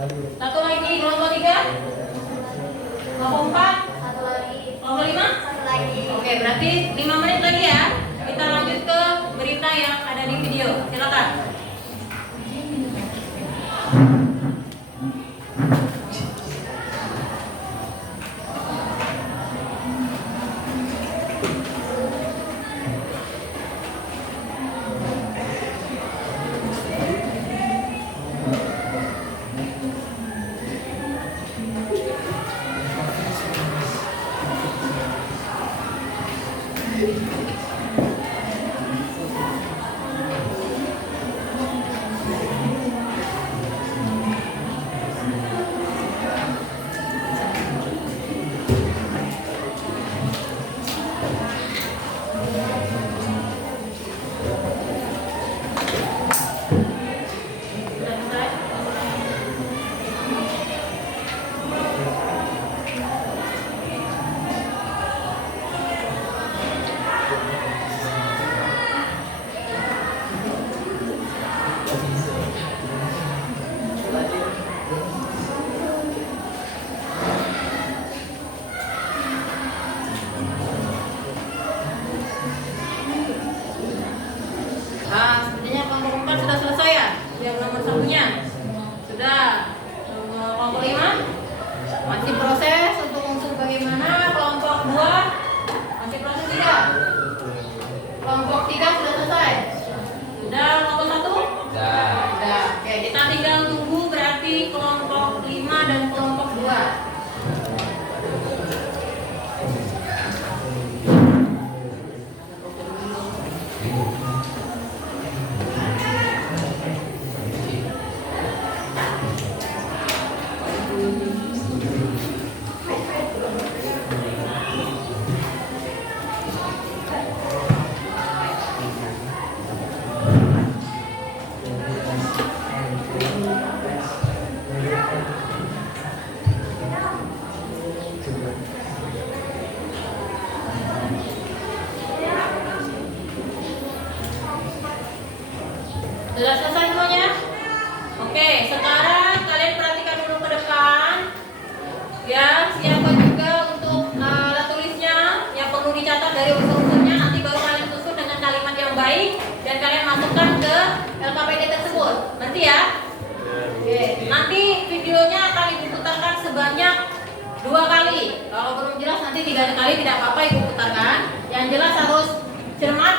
Satu lagi, kelompok 3. Kelompok 4. Satu lagi. Kelompok 5. Satu lagi. Oke, berarti 5 menit lagi ya. Kita lanjut ke berita yang ada di video. Silakan. Sudah selesai? Sepertinya kelompok 4 sudah selesai ya. Yang nomor 1-nya sudah. Kelompok 5 masih proses untuk unsur bagaimana. Kelompok 2 masih proses juga. Kelompok 3 sudah selesai. Sudah kelompok 1? Sudah. Oke, kita tinggal tunggu berarti kelompok 5 dan kelompok 2. Sudah selesai semuanya? Oke, sekarang kalian perhatikan dulu ke depan. Ya, siapkan juga untuk alat tulisnya yang perlu dicatat dari unsur-unsurnya. Nanti baru kalian susun dengan kalimat yang baik dan kalian masukkan ke LKPD tersebut. Nanti ya. Oke, nanti videonya akan diputarkan sebanyak 2 kali. Kalau belum jelas nanti 3 kali tidak apa-apa ibu putarkan. Yang jelas harus cermat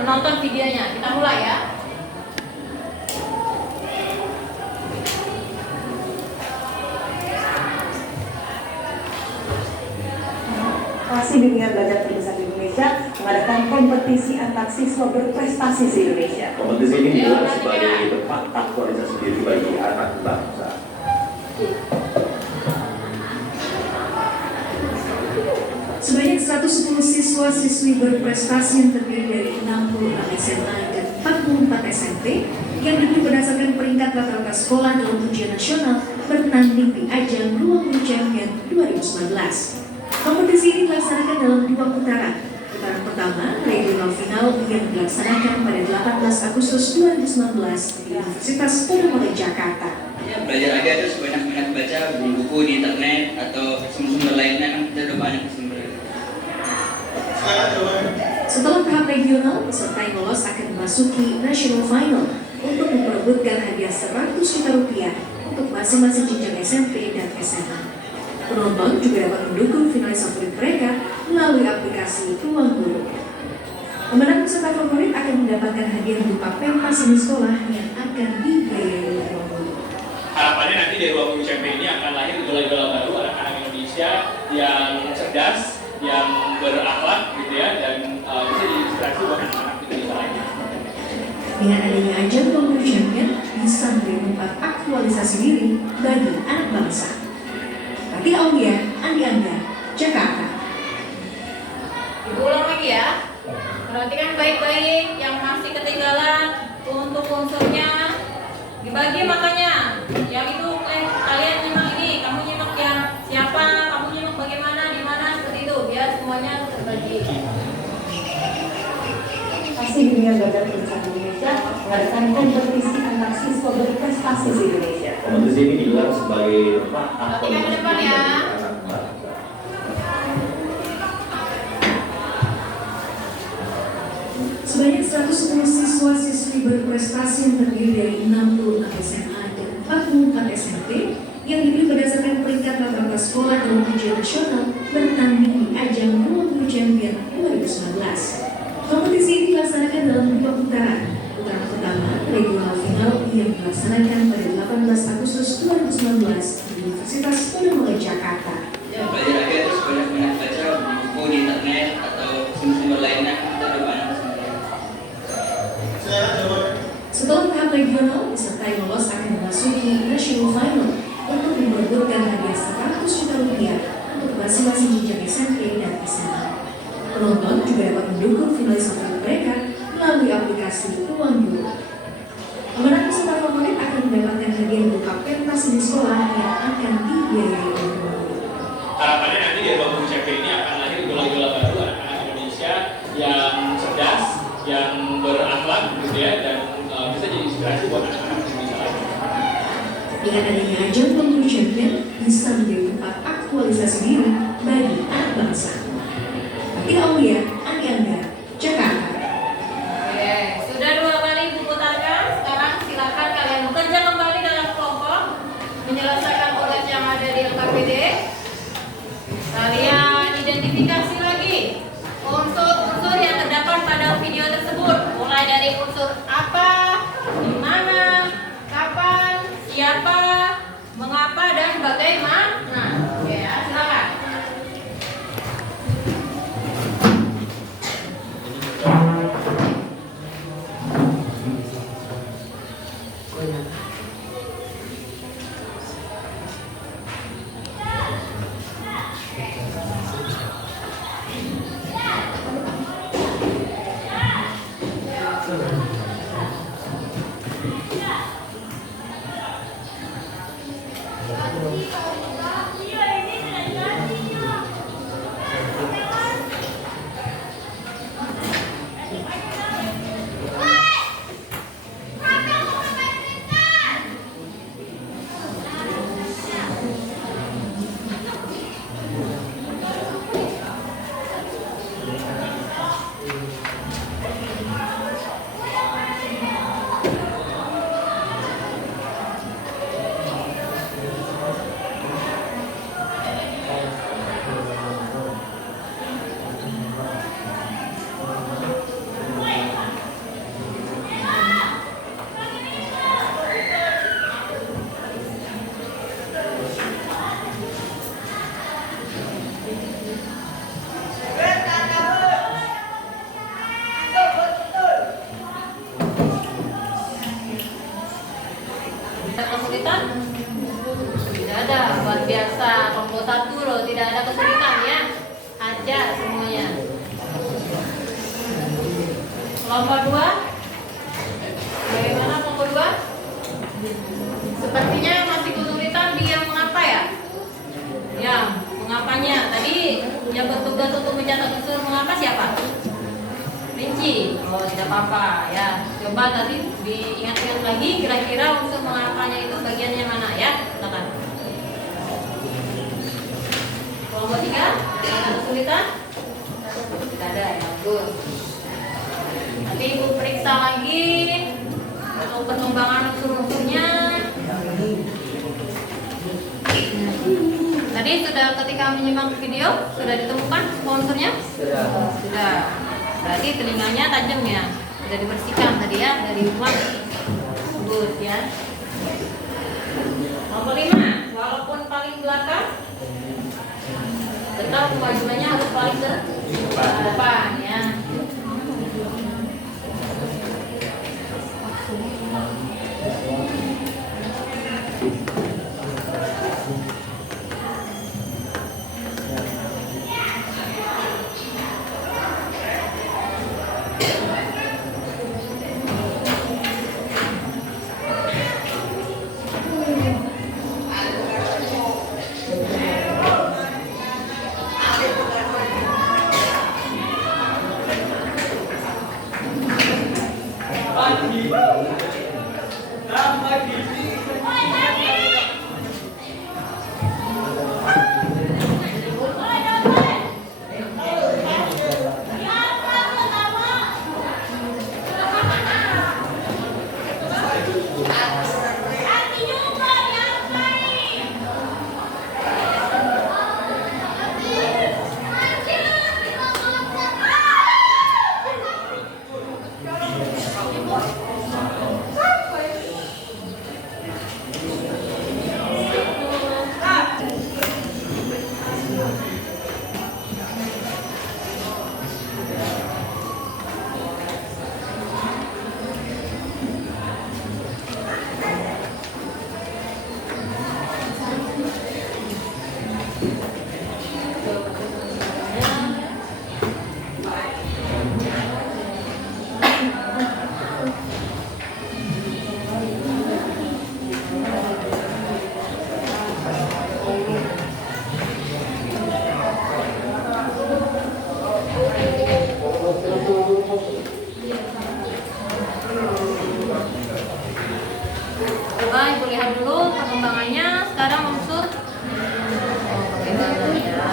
menonton videonya. Kita mulai ya. Fasih Bimbingan Belajar Terbesar di Indonesia mengadakan kompetisi antar siswa berprestasi se-Indonesia. Kompetisi ini digelar sebagai tempat aktualisasi diri bagi anak bangsa. Sebanyak 110 siswa-siswi berprestasi yang terdiri dari 66 SMA dan 44 SMP yang dipilih berdasarkan peringkat rata-rata sekolah dalam ujian nasional bertanding di ajang Ruang Guru Champion 2019. Kompetisi ini dilaksanakan dalam 2 putaran. Putaran pertama, regional final yang dilaksanakan pada 18 Agustus 2019 di Universitas Podomoro Jakarta. Ya, belajar aja terus banyak-banyak baca di buku di internet atau sumber-sumber lainnya, kan kita udah banyak sumber. Setelah tahap regional, peserta yang lolos akan memasuki national final untuk memperebutkan hadiah 100 juta rupiah untuk masing-masing jenjang SMP dan SMA. Penonton juga dapat mendukung finalis favorit mereka melalui aplikasi Ruang Guru. Pemenang peserta favorit akan mendapatkan hadiah berupa pentas seni sekolah yang akan dibiayai Ruang Guru. Harapannya nanti dari Ruang Guru Champion ini akan lahir idola-idola baru anak-anak Indonesia yang cerdas, yang berakhlak gitu ya, dan bisa diinspirasi buat anak-anak Indonesia lainnya. Dengan adanya ajang Ruang Guru Champion bisa menjadi tempat aktualisasi diri bagi anak bangsa. Ati Aulia, Andi Anda, Jakarta. Ibu ulang lagi ya. Perhatikan baik-baik yang masih ketinggalan untuk unsurnya dibagi makanya. Yang itu kalian nyimak ini, kamu nyimak yang siapa, kamu nyimak bagaimana, di mana, seperti itu biar semuanya terbagi. Fasih Bimbingan Belajar Terbesar di Indonesia mengadakan kompetisi antar siswa berprestasi di Indonesia. Kompetisi ini digelar sebagai tempat Perhatikan ke depan ya. Sebanyak 110 siswa-siswi berprestasi yang terdiri dari 66 SMA dan 44 SMP yang dipilih berdasarkan peringkat rata-rata sekolah dalam ujian nasional bertanding di ajang 20 Champion 2019. Kompetisi ini dilaksanakan dalam 2 putaran. Putaran pertama, regional final yang dilaksanakan pada 18 Agustus 2019 di Universitas Podomoro Jakarta. Ya, belajar agar sebanyak-banyak baca buku di internet atau sumber-sumber lainnya kita depan. Setelah tahap regional, peserta yang lolos akan memasuki national final untuk memperebutkan hadiah 100 juta rupiah untuk masing-masing jenjang SMP dan SMA. Penonton juga dapat mendukung finalis favorit mereka melalui aplikasi Ruang Guru. Pemenang peserta favorit akan mendapatkan hadiah berupa pentas di sekolah yang akan dibiayai oleh Ruang. Harapannya nanti dari 20 Champion ini akan lahir idola-idola baru anak-anak Indonesia yang cerdas, yang berakhlak gitu ya, dan bisa jadi inspirasi buat anak-anak Indonesia lain. Dengan adanya ajang 20 Champion bisa menjadi tempat aktualisasi diri bagi anak bangsa. Tia Aulia, Andi Angga, Jakarta. Oke, sudah 2 kali diputarkan. Sekarang silakan kalian bekerja kembali dalam kelompok, menyelesaikan tugas yang ada di LKPD. Kalian identifikasi lagi unsur-unsur yang terdapat pada video tersebut, mulai dari unsur apa, di mana, kapan, siapa, mengapa, dan bagaimana. Oke ya, silakan. Kesulitan? Tidak ada, luar biasa. Kelompok 1 loh, tidak ada kesulitan ya. Ajar semuanya. Kelompok 2? Bagaimana kelompok 2? Sepertinya masih kesulitan di yang mengapa ya? Ya, mengapanya. Tadi yang bertugas untuk mencatat unsur mengapa siapa? Rinci. Oh, tidak apa-apa ya. Coba tadi diingat-ingat lagi kira-kira unsur mengapanya itu bagiannya mana ya? Silakan. Kelompok 3, ada kesulitan? Tidak ada ya, bagus. Nanti Ibu periksa lagi untuk perkembangan unsur-unsurnya. Tadi sudah ketika menyimak video sudah ditemukan unsurnya? Sudah. Berarti telinganya tajam ya, sudah dibersihkan tadi ya dari rumah. Bagus ya. Nomor 5, walaupun paling belakang, tetap kewajibannya harus paling ke depan ya. perkembangannya sekarang unsur bagaimana ya.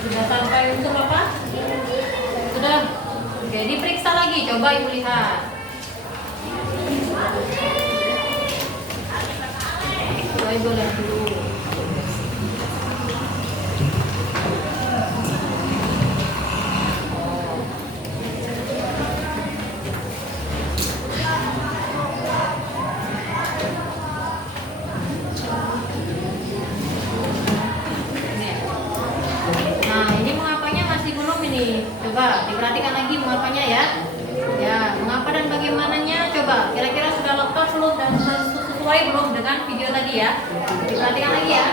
Sudah sampai unsur apa? Sudah. Oke, diperiksa lagi. Coba Ibu lihat. Coba Ibu lihat dulu. Nah, ini mengapanya masih belum ini. Coba diperhatikan lagi mengapanya ya. Ya, mengapa dan bagaimananya coba. Kira-kira sudah lengkap belum dan sesuai belum dengan video tadi ya. Diperhatikan lagi ya.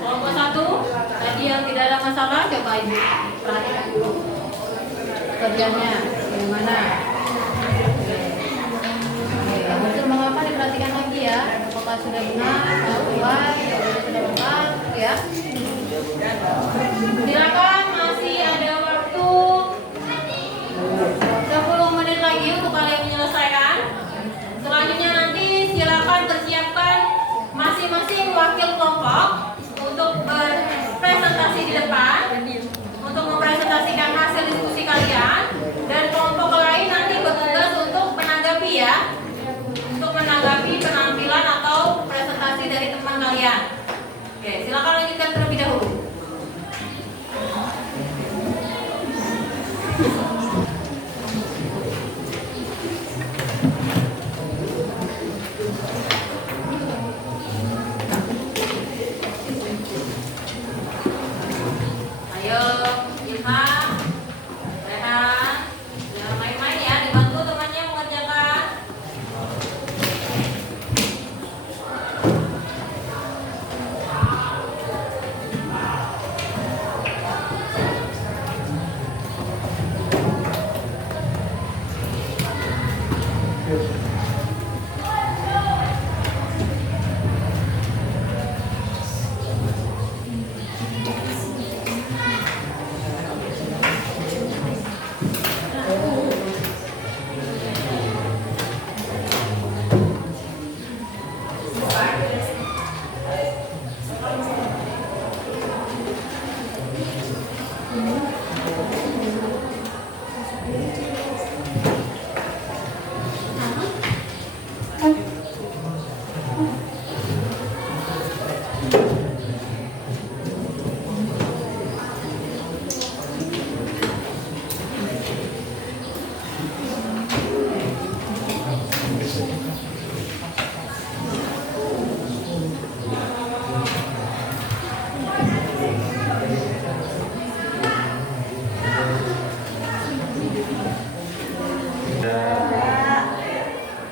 Kelompok 1 tadi yang tidak ada masalah, coba Ibu perhatikan dulu kerjanya bagaimana. Betul mengapa diperhatikan lagi ya. Apakah sudah benar atau why sudah benar ya. Silakan, masih ada waktu 10 menit lagi untuk kalian menyelesaikan. Selanjutnya nanti silakan persiapkan masing-masing wakil kelompok untuk berpresentasi di depan untuk mempresentasikan hasil diskusi kalian, dan kelompok lain nanti bertugas untuk menanggapi ya, untuk menanggapi penampilan atau presentasi dari teman kalian. Oke, silakan lanjutkan terlebih dahulu. Ayo, Ilham, Rehan, jangan main-main ya, dibantu temannya mengerjakan.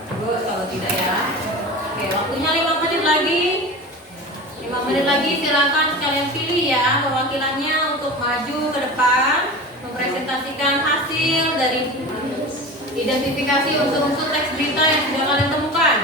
Bagus kalau tidak ya. Oke, waktunya 5 menit lagi. 5 menit lagi silakan kalian pilih ya perwakilannya untuk maju ke depan mempresentasikan hasil dari identifikasi unsur-unsur teks berita yang sudah kalian temukan.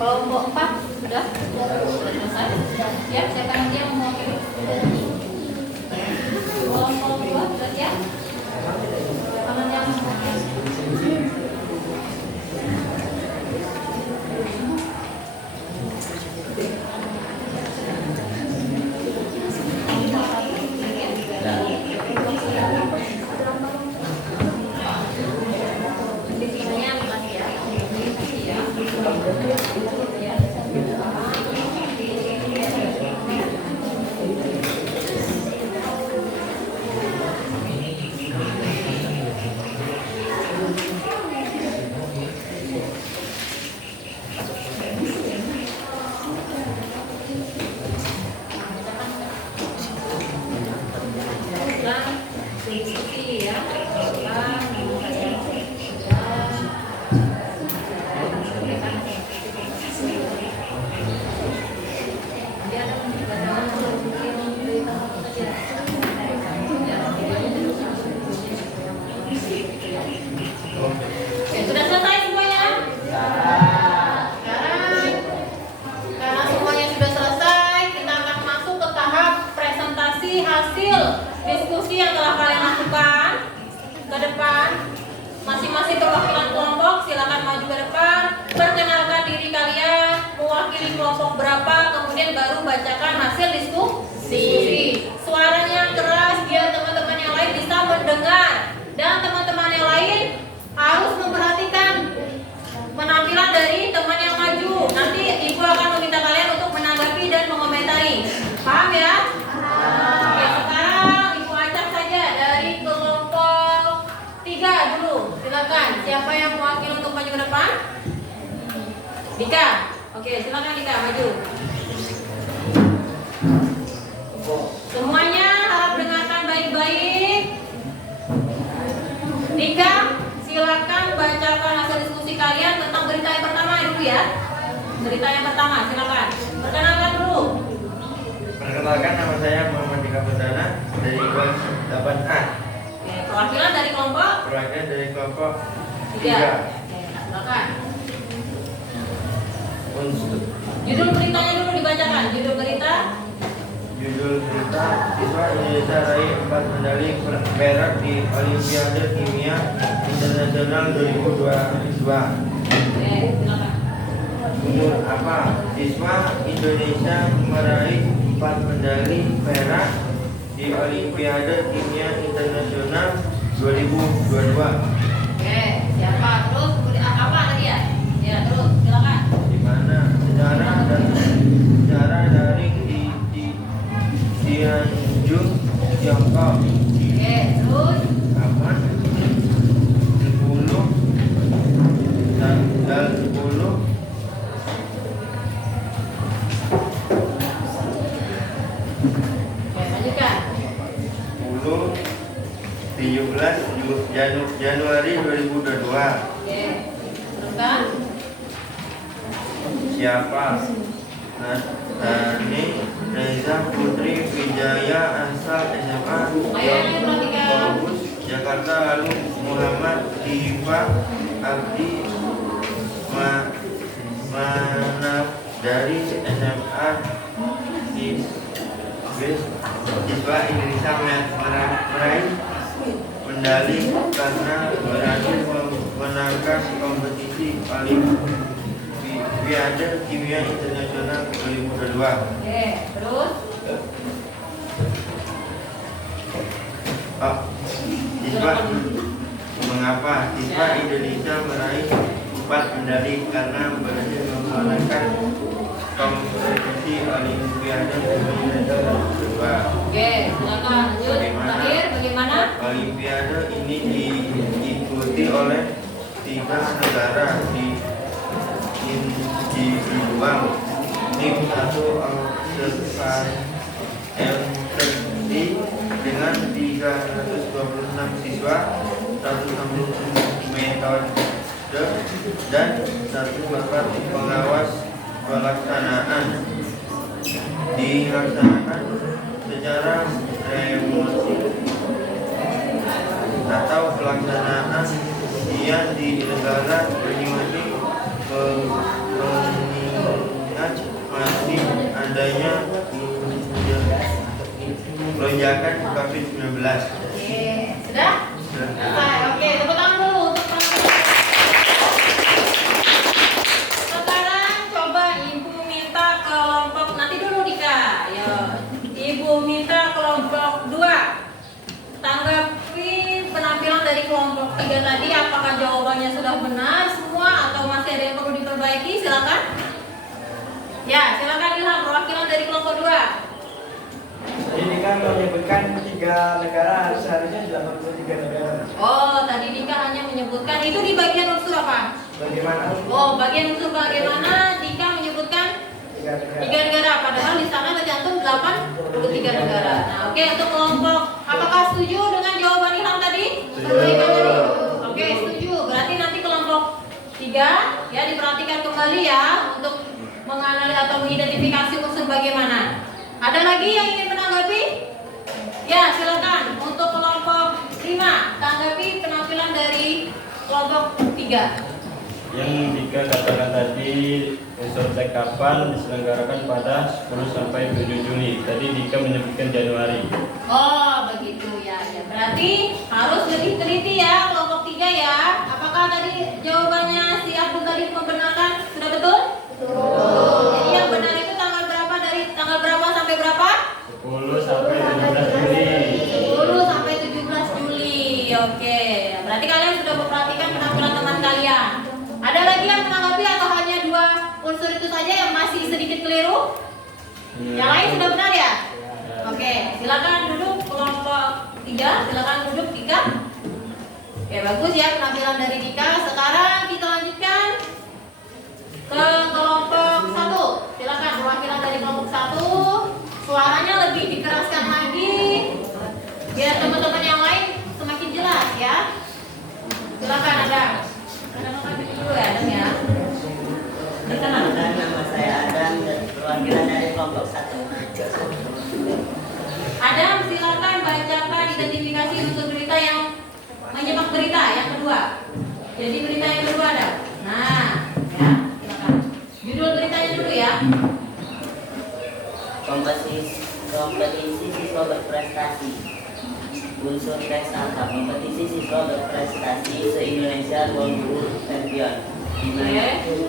Kelompok 4 sudah selesai. Ya, siapa nanti yang mau mewakili? Kelompok 2 sudah siap? Siapa nanti yang mau mewakili? lagi ya. Oke, sudah selesai semuanya? Sekarang karena semuanya sudah selesai, kita akan masuk ke tahap presentasi hasil diskusi yang telah kalian lakukan. Ke depan, masing-masing perwakilan kelompok silakan maju ke depan, perkenalkan diri kalian, mewakili kelompok berapa, kemudian baru bacakan hasil diskusi. Suaranya keras biar teman-teman yang lain bisa mendengar, dan teman-teman yang lain harus memperhatikan penampilan dari teman yang maju. Nanti ibu akan meminta kalian untuk menanggapi dan mengomentari. Paham ya? Oke, sekarang ibu acak saja dari kelompok 3 dulu. Silakan. Siapa yang mewakili untuk maju ke depan? Dika. Oke, silakan Dika maju. Semuanya harap dengarkan baik-baik. Dika, silakan bacakan hasil diskusi kalian tentang berita yang pertama dulu ya. Berita yang pertama, silakan. Perkenalkan dulu. Perkenalkan, nama saya Muhammad Dika Perdana dari kelas 8A. Oke, perwakilan dari kelompok? Perwakilan dari kelompok 3. Oke, silakan. Judul beritanya dulu dibacakan. Judul berita? Judul berita, siswa Indonesia raih 4 medali perak di Olimpiade Kimia Internasional 2022. Oke, silakan. Judul apa? Siswa Indonesia meraih 4 medali perak di Olimpiade Kimia Internasional 2022. Oke, siapa? Terus apa tadi ya? Ya, terus silakan. Di mana secara daring di Cianjur, Tiongkok. Oke, terus Apa? 10 tanggal 10 Oke, lanjutkan. 17 Januari 2022. Oke, teruskan. Siapa? Natani Reza Putri Wijaya asal SMA Bagus Jakarta. Lalu Muhammad Diva Abdi Manaf dari SMA siswa Indonesia meraih medali karena berhasil memenangkan kompetisi Olimpiade Kimia Internasional 2022. Oke, terus Siswa mengapa siswa Indonesia meraih 4 medali karena berhasil memenangkan kompetisi Olimpiade Kimia Internasional 2022. Oke, silakan lanjut. Terakhir bagaimana? Olimpiade ini diikuti oleh 3 negara di individual, tim 1 observasi dengan 326 siswa, 160 metode dan 1 pengawas pelaksanaan. Dilaksanakan secara remote atau pelaksanaan yang di negara masing-masing mengingat masih adanya lonjakan COVID-19. Oke, sudah? Selesai. Oke, tepuk tangan dulu untuk sekarang coba ibu minta kelompok nanti dulu Dika. Ayo, ibu minta kelompok 2 tanggapi penampilan dari kelompok 3 tadi. Apakah jawabannya sudah benar semua atau masih ada yang perlu diperbaiki? Silakan. Ya, silakan Ilham, perwakilan dari kelompok 2. Ini kan menyebutkan 3 negara, seharusnya 83 negara. Oh, tadi Dika hanya menyebutkan itu di bagian unsur apa? Bagaimana? Oh, bagian unsur bagaimana Dika menyebutkan 3 negara, padahal di sana tercantum 83 negara. Nah, oke, untuk kelompok, apakah setuju dengan jawaban Ilham tadi? Oke, setuju. Berarti nanti kelompok 3 ya diperhatikan kembali ya untuk mengenali atau mengidentifikasi unsur bagaimana. Ada lagi yang ingin menanggapi? Ya, silakan. Untuk kelompok 5, tanggapi penampilan dari kelompok 3. Yang Dika katakan tadi, unsur teks kapan diselenggarakan pada 10 sampai 7 Juli. Tadi Dika menyebutkan Januari. Oh, begitu ya. Ya, berarti harus lebih teliti ya kelompok 3 ya. Apakah tadi jawabannya si Abdul tadi membenarkan? Sudah betul? Betul. Jadi yang benar itu tanggal berapa, dari tanggal berapa sampai berapa? 10 sampai 17 Juli. 10 sampai 17 Juli. Oke. Berarti kalian sudah memperhatikan penampilan teman kalian. Ada lagi yang menanggapi atau hanya 2 unsur itu saja yang masih sedikit keliru? Yang lain sudah benar ya? Oke, silakan duduk kelompok 3, silakan duduk Dika. Oke, bagus ya penampilan dari Dika. Sekarang kita lanjutkan ke kelompok 1. Silakan perwakilan dari kelompok 1. Suaranya lebih dikeraskan lagi biar teman-teman yang lain semakin jelas ya. Silakan ada. Dulu ya, Adam ya. Perkenalkan, nama saya Adam dan perwakilan dari kelompok 1. Adam, silakan bacakan identifikasi unsur berita yang menyimak berita yang kedua. Jadi berita yang kedua ada. Nah, ya, silakan. Judul beritanya dulu ya. Kompetisi siswa berprestasi. Unsur teks angka kompetisi siswa berprestasi se-Indonesia World Champion di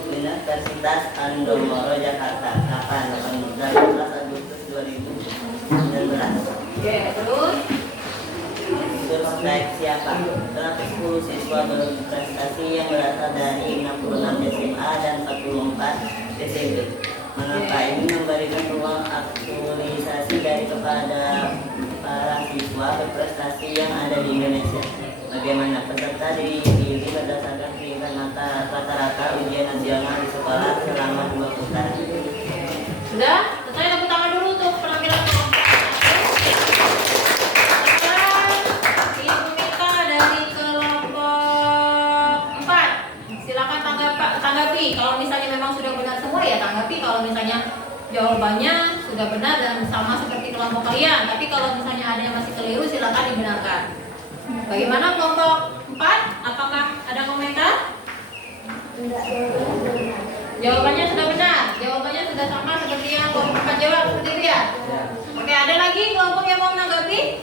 Universitas Andomoro Jakarta kapan 18 Agustus 2019. Oke, terus Unsur teks siapa? Terdapat 10 siswa berprestasi yang berasal dari 66 SMA dan 44 SMP. Mengapa ini memberikan ruang aktualisasi dari kepada para siswa berprestasi yang ada di Indonesia. Bagaimana peserta dipilih berdasarkan peringkat rata-rata ujian nasional di sekolah selama 2 putaran. sudah? Saya tepuk tangan dulu untuk penampilan kelompok 1. Ibu kita dari kelompok 4. Silakan tanggapi. Kalau misalnya memang sudah benar semua ya tanggapi. Kalau misalnya jawabannya sudah benar dan sama seperti kelompok kalian. Tapi kalau misalnya ada yang masih keliru silakan dibenarkan. Bagaimana kelompok 4? Apakah ada komentar? Jawabannya sudah benar. Jawabannya sudah sama seperti yang kelompok 4 jawab, seperti itu ya? Oke, ada lagi kelompok yang mau menanggapi?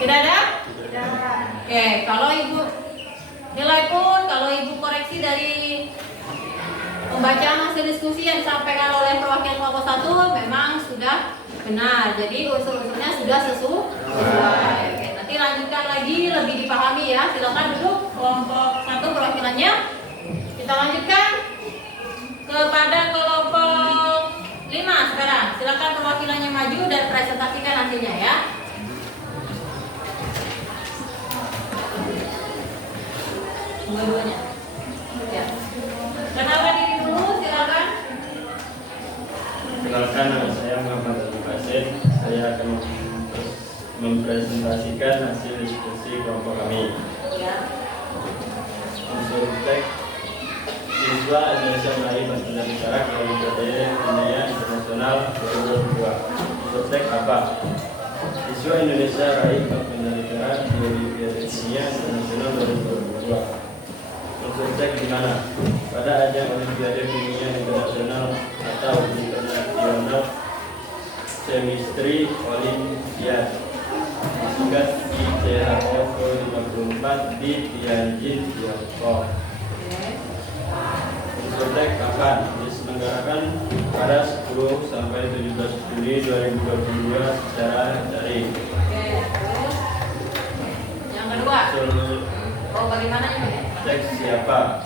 Tidak ada? Oke, kalau ibu nilai pun, kalau ibu koreksi dari pembacaan hasil diskusi yang disampaikan oleh perwakilan kelompok 1 memang sudah benar. Jadi unsur-unsurnya sudah sesuai. Oke, nanti lanjutkan lagi lebih dipahami ya. Silakan duduk kelompok 1 perwakilannya. Kita lanjutkan kepada kelompok 5 sekarang. Silakan perwakilannya maju dan presentasikan nantinya ya. Dua-duanya. Ya. Kenapa diri dulu, silakan. Perkenalkan, nama saya Muhammad Abdul Qasim. Saya akan mempresentasikan hasil diskusi kelompok kami. Unsur teks siswa Indonesia meraih bantuan negara ke Olimpiade Dunia Internasional 2022. Unsur teks apa? Siswa Indonesia raih bantuan negara di Olimpiade Dunia Internasional 2022. Unsur teks di mana? Pada ajang Olimpiade Dunia Internasional atau International Chemistry Olympiad disingkat ICHO 54 di Tianjin, Tiongkok. Unsur teks kapan? Diselenggarakan pada 10 sampai 17 Juli 2022 secara daring. Yang kedua. Oh, bagaimana ini? Teks siapa?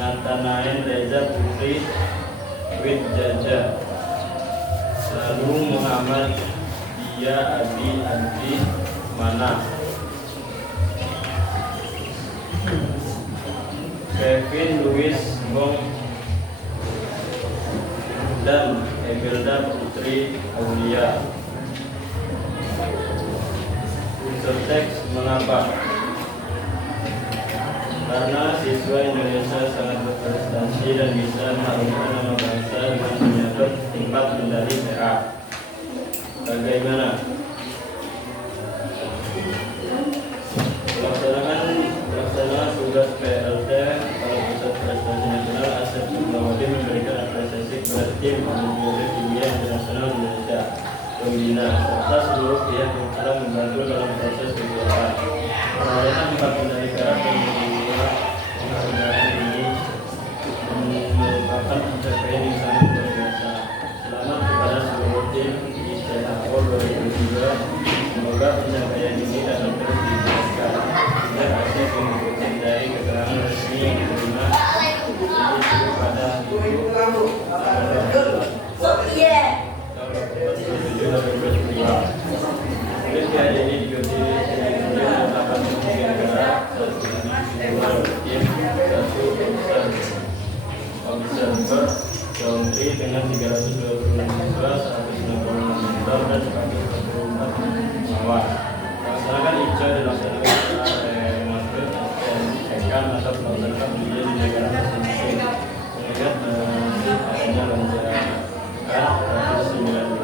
Nathanael Reza Putri Widjaja, lalu Muhammad Dia Abdi Mana, Kevin Louis Bong dan Emelda Putri Aulia. Unsur teks mengapa? Karena siswa Indonesia sangat berprestasi dan bisa mengharumkan nama bangsa dengan menyabet 4 medali perak. Bagaimana? Pelaksanaan tugas PLT Kepala Pusat Prestasi Nasional Asep Sukmawati memberikan apresiasi kepada tim Olimpiade Kimia Internasional Indonesia pembina serta seluruh pihak yang telah membantu dalam proses kegiatan. Perolehan 4 medali perak dan penghargaan ini merupakan pencapaian yang sangat luar biasa. Selamat kepada seluruh tim ICHO 2002. Semoga pencapaian ini dapat terus diteruskan agar hasil pengikutan dari keterangan resmi yang diterima pada Olimpiade ini diikuti dengan 83 negara, 1 tim, 1 observer country dengan 326 siswa, 166 mentor dan 144 pengawas. Laksanakan ICA dilaksanakan secara remaster dan ekan atau pelaksanaan ujian di negara masing-masing. Mengingat masih adanya lonjakan COVID-19.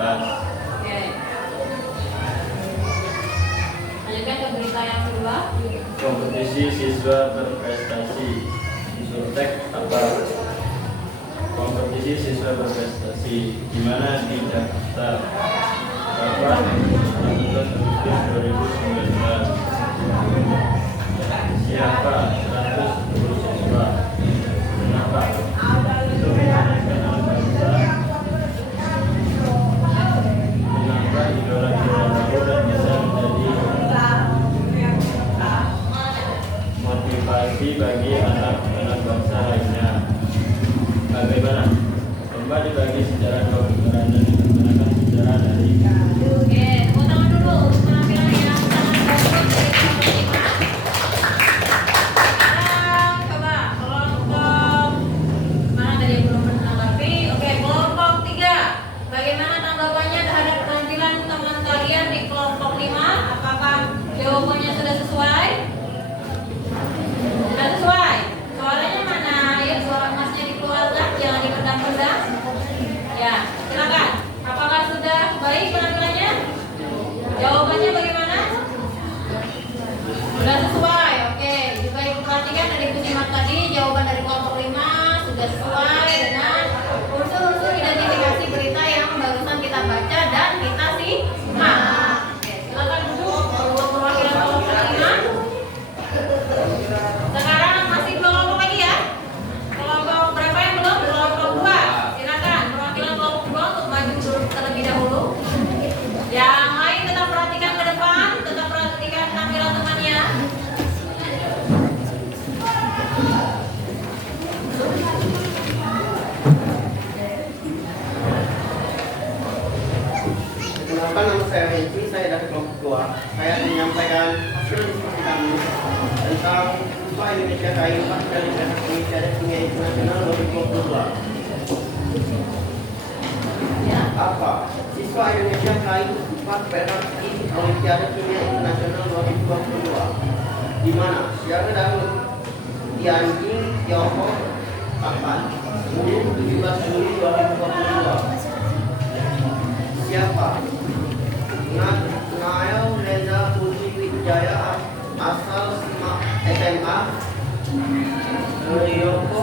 Lanjutkan ke berita yang kedua. Kompetisi siswa berprestasi. Unsur teks apa? Kompetisi siswa berprestasi di mana di Jakarta pada 19 Agustus 2019. Siapa 110 siswa? Kenapa? Untuk menyampaikan bangsa. Kenapa idola-idola baru dan bisa menjadi motivasi bagi anak-anak bangsa lainnya. Bagaimana? Coba dibagi secara kebenaran dan dilaksanakan secara dari. Oke, tepuk tangan dulu untuk penampilan yang sangat bagus dari kelompok 5. Sekarang coba kelompok mana tadi yang belum menanggapi? Oke, kelompok 3. Bagaimana tanggapannya terhadap penampilan teman kalian di kelompok 5? Apakah jawabannya sudah sesuai? Sudah sesuai? Suaranya mana? Ayo suara emasnya dikeluarkan, jangan dipendam-pendam. Ya, silakan. Apakah sudah baik penampilannya? Jawabannya bagaimana? Sudah sesuai. Oke, juga ibu perhatikan dari penyimak tadi jawaban dari kelompok 5 sudah sesuai dengan unsur-unsur identifikasi berita yang barusan kita baca dan kita simak. Oke, silakan duduk untuk perwakilan kelompok 5. Sekarang masih dua kelompok lagi ya. Kelompok berapa yang belum? Kelompok 2. Silakan perwakilan kelompok 2 untuk maju terlebih dahulu. Yang lain tetap perhatikan ke depan, tetap perhatikan tampilan temannya. Kenapa nama saya Henki, saya dari kelompok 2. Saya menyampaikan hasil diskusi kami tentang siswa Indonesia raih 4 medali perak Olimpiade Kimia Internasional 2022. Apa? Siswa Indonesia raih 4 perak di Olimpiade Kimia Internasional 2022. Di mana? Siapa Dangdut Tianjin, Tiongkok. Kapan? 17 Juli 2022. Siapa? Nael Reza Putri Wijaya asal SMA Yoko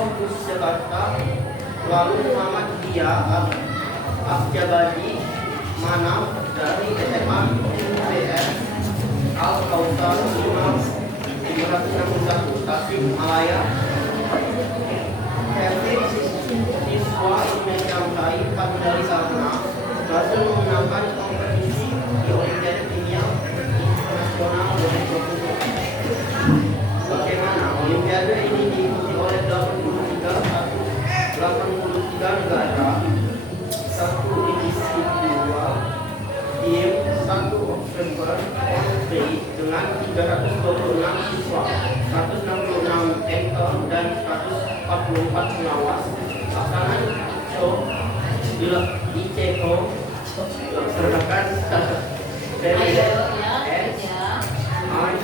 Jakarta. Lalu Muhammad Dia Abjabadi Manam dari SMA UPN Al Kautsar 561 Tasikmalaya. Kevin siswa Indonesia meraih 4 medali sama berhasil memenangkan kompetisi di Olimpiade Kimia Internasional 2020. Bagaimana? Olimpiade ini diikuti oleh 83 negara, 1 divisi 2 tim, 1 observer country dengan 326 siswa, 166 anchor dan 144 pengawas. Pelaksanaan show ICO sertakan Ayo PWS ya, ya. I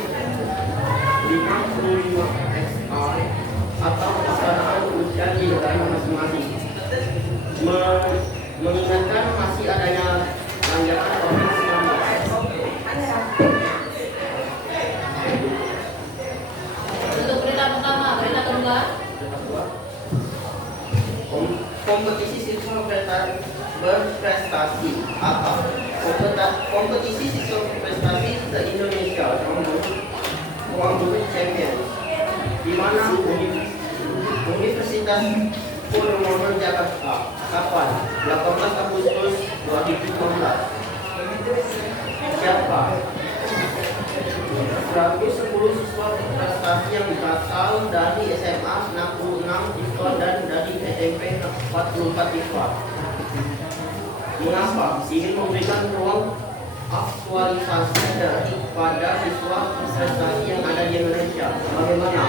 55 XI atau berdasarkan usia di negara masing-masing. Mengingatkan masih adanya lonjakan COVID-19. Untuk berita pertama, berita kedua. Kompetisi siswa berprestasi atau kompetisi siswa berprestasi se-Indonesia World Champion, di mana Universitas Purwono Jakarta kapan 18 Agustus 2015. Siapa? 110 siswa berprestasi yang berasal dari SMA 66 siswa dan dari SMP 44 siswa. Mengapa? Ingin memberikan ruang aktualisasi pada siswa prestasi yang ada di Indonesia. Bagaimana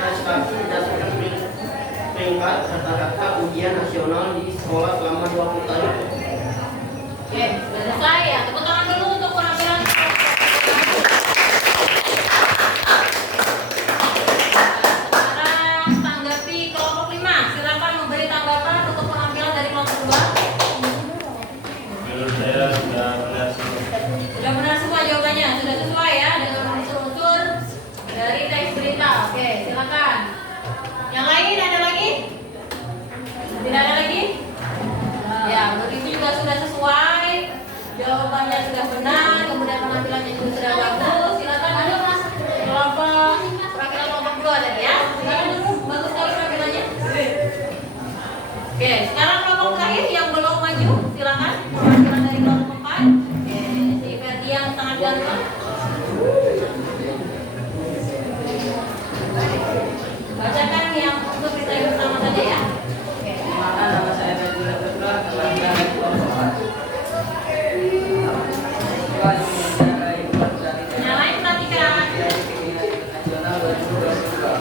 prestasi berdasarkan peringkat rata-rata ujian nasional di sekolah selama 20 tahun. Oke, sudah selesai ya. Tepuk tangan dulu untuk penampilan. Sekarang tanggapi kelompok 5. Silakan memberi tanggapan untuk penampilan dari kelompok 2. Menurut saya sudah berhasil. Sudah benar semua jawabannya, sudah sesuai ya dengan unsur-unsur dari teks berita. Oke, silakan. Yang lain ada lagi? Tidak ada lagi? Ya, menurut Ibu juga sudah sesuai. Jawabannya sudah benar, kemudian penampilannya juga sudah bagus. Silakan dulu Mas. Kelompok perwakilan kelompok 2 tadi ya. Silakan dulu, bagus sekali penampilannya. Oke, sekarang kelompok terakhir yang belum maju, silakan. Perwakilan dari kelompok 4. Oke, si Ferdi yang sangat ganteng. Bacakan yang untuk berita yang pertama saja ya. Oke. Nama saya Fadila Putra, keluarga kelompok 4. Nyalain perhatikan. Nasional 2022.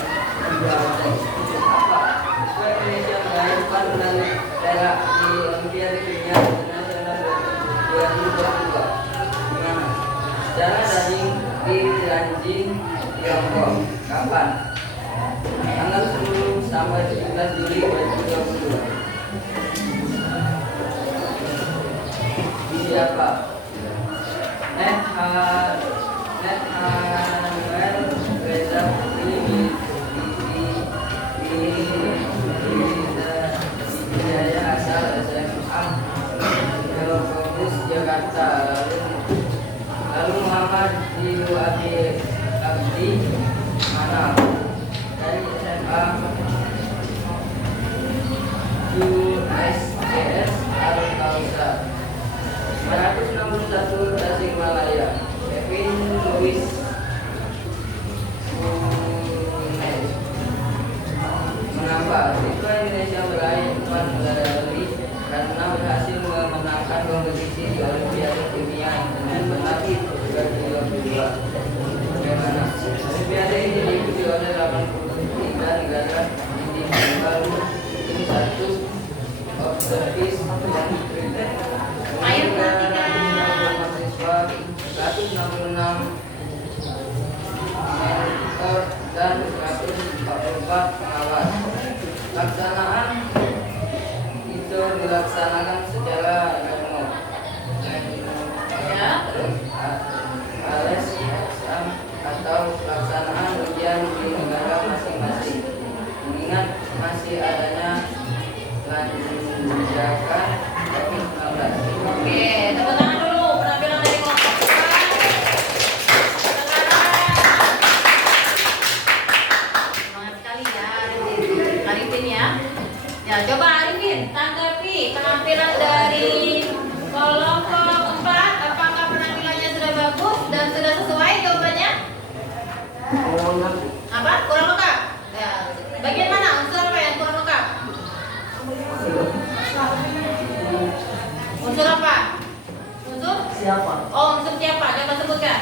Sesuai Indonesia meraih panutan perak di Olimpiade Kimia Internasional 2022. Gimana? Secara daring di Tianjin, Tiongkok. Kapan? Tanggal 10 sampai 17 Juli 2022. Siapa? Nethanuel Reza Putri Hidayah asal SMA Geofokus Jakarta. Lalu Muhammad Diu Abdi mana? Dari SMA USGS Al-Kausar 961 Tasikmalaya. Kevin Louis mengapa siswa Indonesia meraih 4 medali lebih? Karena berhasil memenangkan kompetisi di Olimpiade Kimia Internasional 2022. Bagaimana? Olimpiade ini diikuti oleh 83 negara di baru ini satu observis yang mahasiswa 166 mentor dan 144 pengawas. Pelaksanaan itu dilaksanakan secara remote. ALS atau pelaksanaan ujian di negara masing-masing. Mengingat masih adanya lonjakan COVID-19. Oke, tepuk tangan dulu penampilan dari kelompok 4. Semangat sekali ya Arifin ya. Ya, coba Arifin tanggapi penampilan dari kelompok 4. Apakah penampilannya sudah bagus dan sudah sesuai jawabannya? Apa? Kurang lengkap? Ya, bagian mana? Unsur apa yang kurang lengkap? Unsur apa? Unsur? Siapa? Oh, unsur siapa? Coba sebutkan.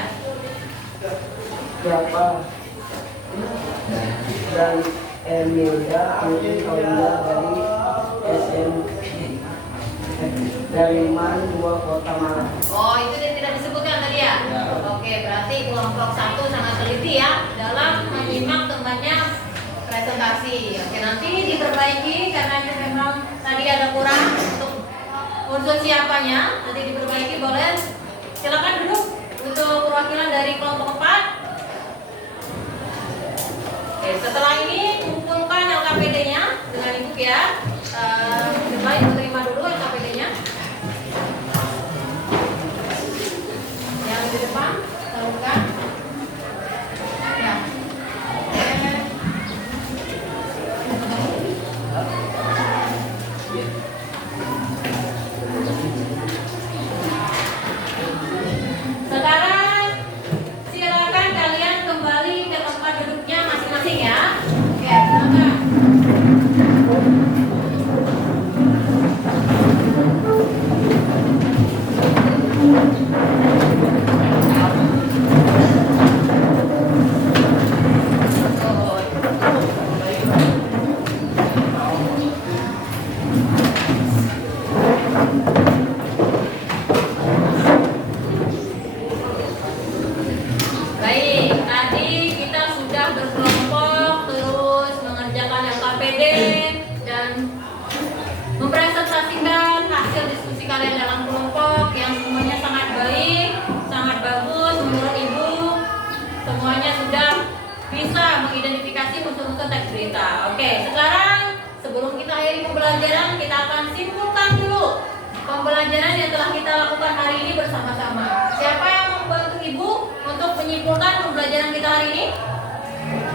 Siapa? Dan Emilia Putri Kaunda dari SMP dari Malang 2 Kota Malang. Oh, itu tidak disebutkan tadi ya? Oke, berarti kelompok 1 sangat teliti ya dalam menyimak temannya presentasi. Oke, nanti diperbaiki karena ini memang tadi ada kurang untuk unsur siapanya. Nanti diperbaiki, boleh. Silakan duduk untuk perwakilan dari kelompok 4. Oke, setelah ini kumpulkan LKPD-nya dengan ibu ya. Coba ibu terima dulu LKPD-nya. Yang di depan, taruhkan. Ya. Sekarang silakan kalian kembali ke tempat duduknya masing-masing ya. Oke, silakan. Baik, tadi kita sudah berkelompok terus mengerjakan LKPD dan mempresentasikan hasil diskusi kalian dalam kelompok yang semuanya sangat baik, sangat bagus menurut ibu. Semuanya sudah bisa mengidentifikasi unsur-unsur teks berita. Oke, sekarang sebelum kita akhiri pembelajaran, kita akan simpulkan dulu pembelajaran yang telah kita lakukan hari ini bersama-sama. Siapa yang membantu ibu untuk menyimpulkan pembelajaran kita hari ini?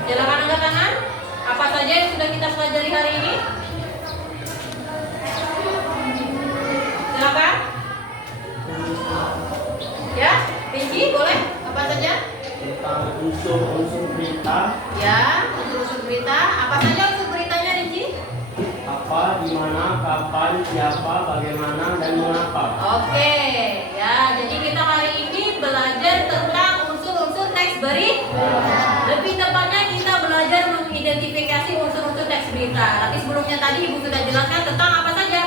Silakan angkat tangan. Apa saja yang sudah kita pelajari hari ini? Silakan. Ya, Pinky boleh? Apa saja? Tentang unsur-unsur berita. Ya, unsur-unsur berita. Apa saja unsur beritanya, Rinci? Apa, di mana, kapan, siapa, bagaimana, dan mengapa. Oke, ya. Jadi kita hari ini belajar tentang unsur-unsur teks berita. Lebih tepatnya kita belajar mengidentifikasi unsur-unsur teks berita. Tapi sebelumnya tadi ibu sudah jelaskan tentang apa saja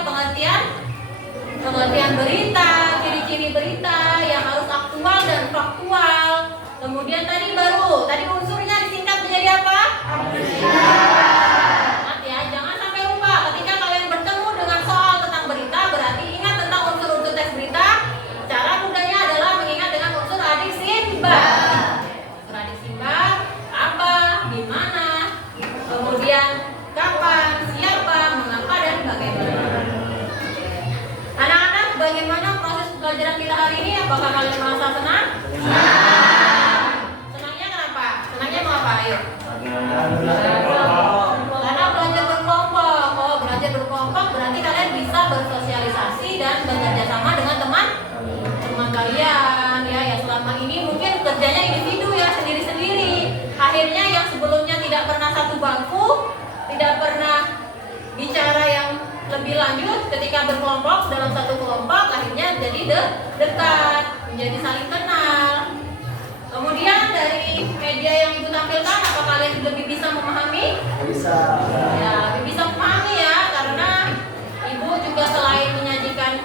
pengertian berita, ciri-ciri berita yang harus aktual dan faktual. Kemudian tadi unsurnya disingkat menjadi apa? Ingat ya, jangan sampai lupa ketika kalian bertemu dengan soal tentang berita, berarti ingat tentang unsur-unsur teks berita. Cara mudahnya adalah mengingat dengan unsur adik simbah. Unsur adik simbah, apa, di mana, kemudian kapan, siapa, mengapa, dan bagaimana. Anak-anak, bagaimana proses pembelajaran kita hari ini? Apakah kalian merasa senang? Senangnya kenapa? Senangnya mau apa? Ayo. Karena belajar berkelompok. Oh, belajar berkelompok berarti kalian bisa bersosialisasi dan bekerja sama dengan teman kalian ya. Ya selama ini mungkin kerjanya individu ya, sendiri-sendiri. Akhirnya yang sebelumnya tidak pernah satu bangku, tidak pernah bicara yang lebih lanjut ketika berkelompok dalam satu kelompok, akhirnya jadi dekat, menjadi saling kenal. Kemudian dari media yang ibu tampilkan, apa kalian lebih bisa memahami? Bisa. Ya, lebih bisa memahami ya, karena ibu juga selain menyajikan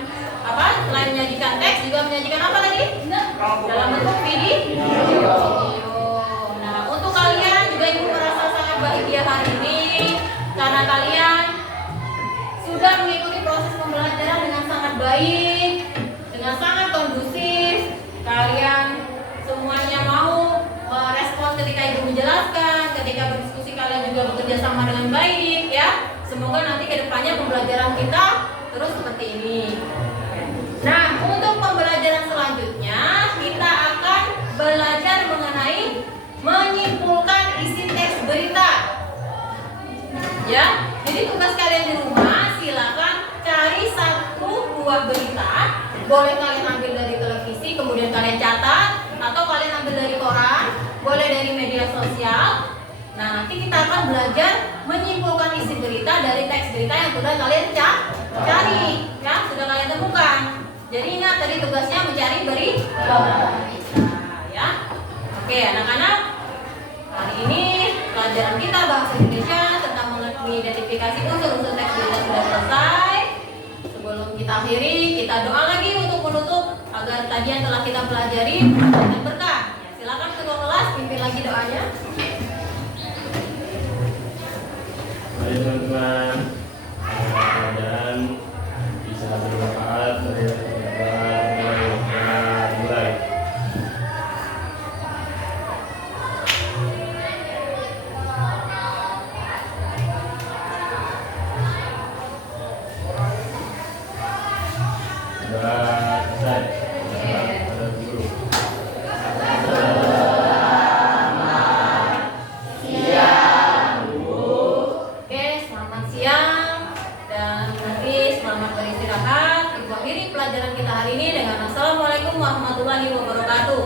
teks, juga menyajikan apa tadi? Dalam bentuk video. Nah, untuk kalian juga ibu merasa sangat bahagia hari ini karena kalian sudah mengikuti proses pembelajaran dengan sangat baik, dengan sangat kondusif. Kalian semuanya mau merespon ketika ibu menjelaskan, ketika berdiskusi kalian juga bekerja sama dengan baik ya. Semoga nanti kedepannya pembelajaran kita terus seperti ini. Nah, untuk pembelajaran selanjutnya kita akan belajar mengenai menyimpulkan isi teks berita. Ya, jadi tugas kalian di rumah silakan cari 1-2 berita. Boleh kalian ambil dari televisi, kemudian kalian catat, atau kalian ambil dari koran, boleh dari media sosial. Nah, nanti kita akan belajar menyimpulkan isi berita dari teks berita yang sudah kalian cari, ya, sudah kalian temukan. Jadi ingat tadi tugasnya mencari berita, ya. Oke, anak-anak, hari ini pelajaran kita bahasa Indonesia tentang mengidentifikasi unsur-unsur teks berita sudah selesai. Sebelum kita akhiri, tadi yang telah kita pelajari dan berkah. Ya, silakan ketua kelas pimpin lagi doanya. Baik teman-teman, pelajaran bisa bermanfaat. Mulai. Selesai. Pada guru. Oke, selamat siang dan nanti selamat beristirahat. Ibu akhiri pelajaran kita hari ini dengan Assalamualaikum warahmatullahi wabarakatuh.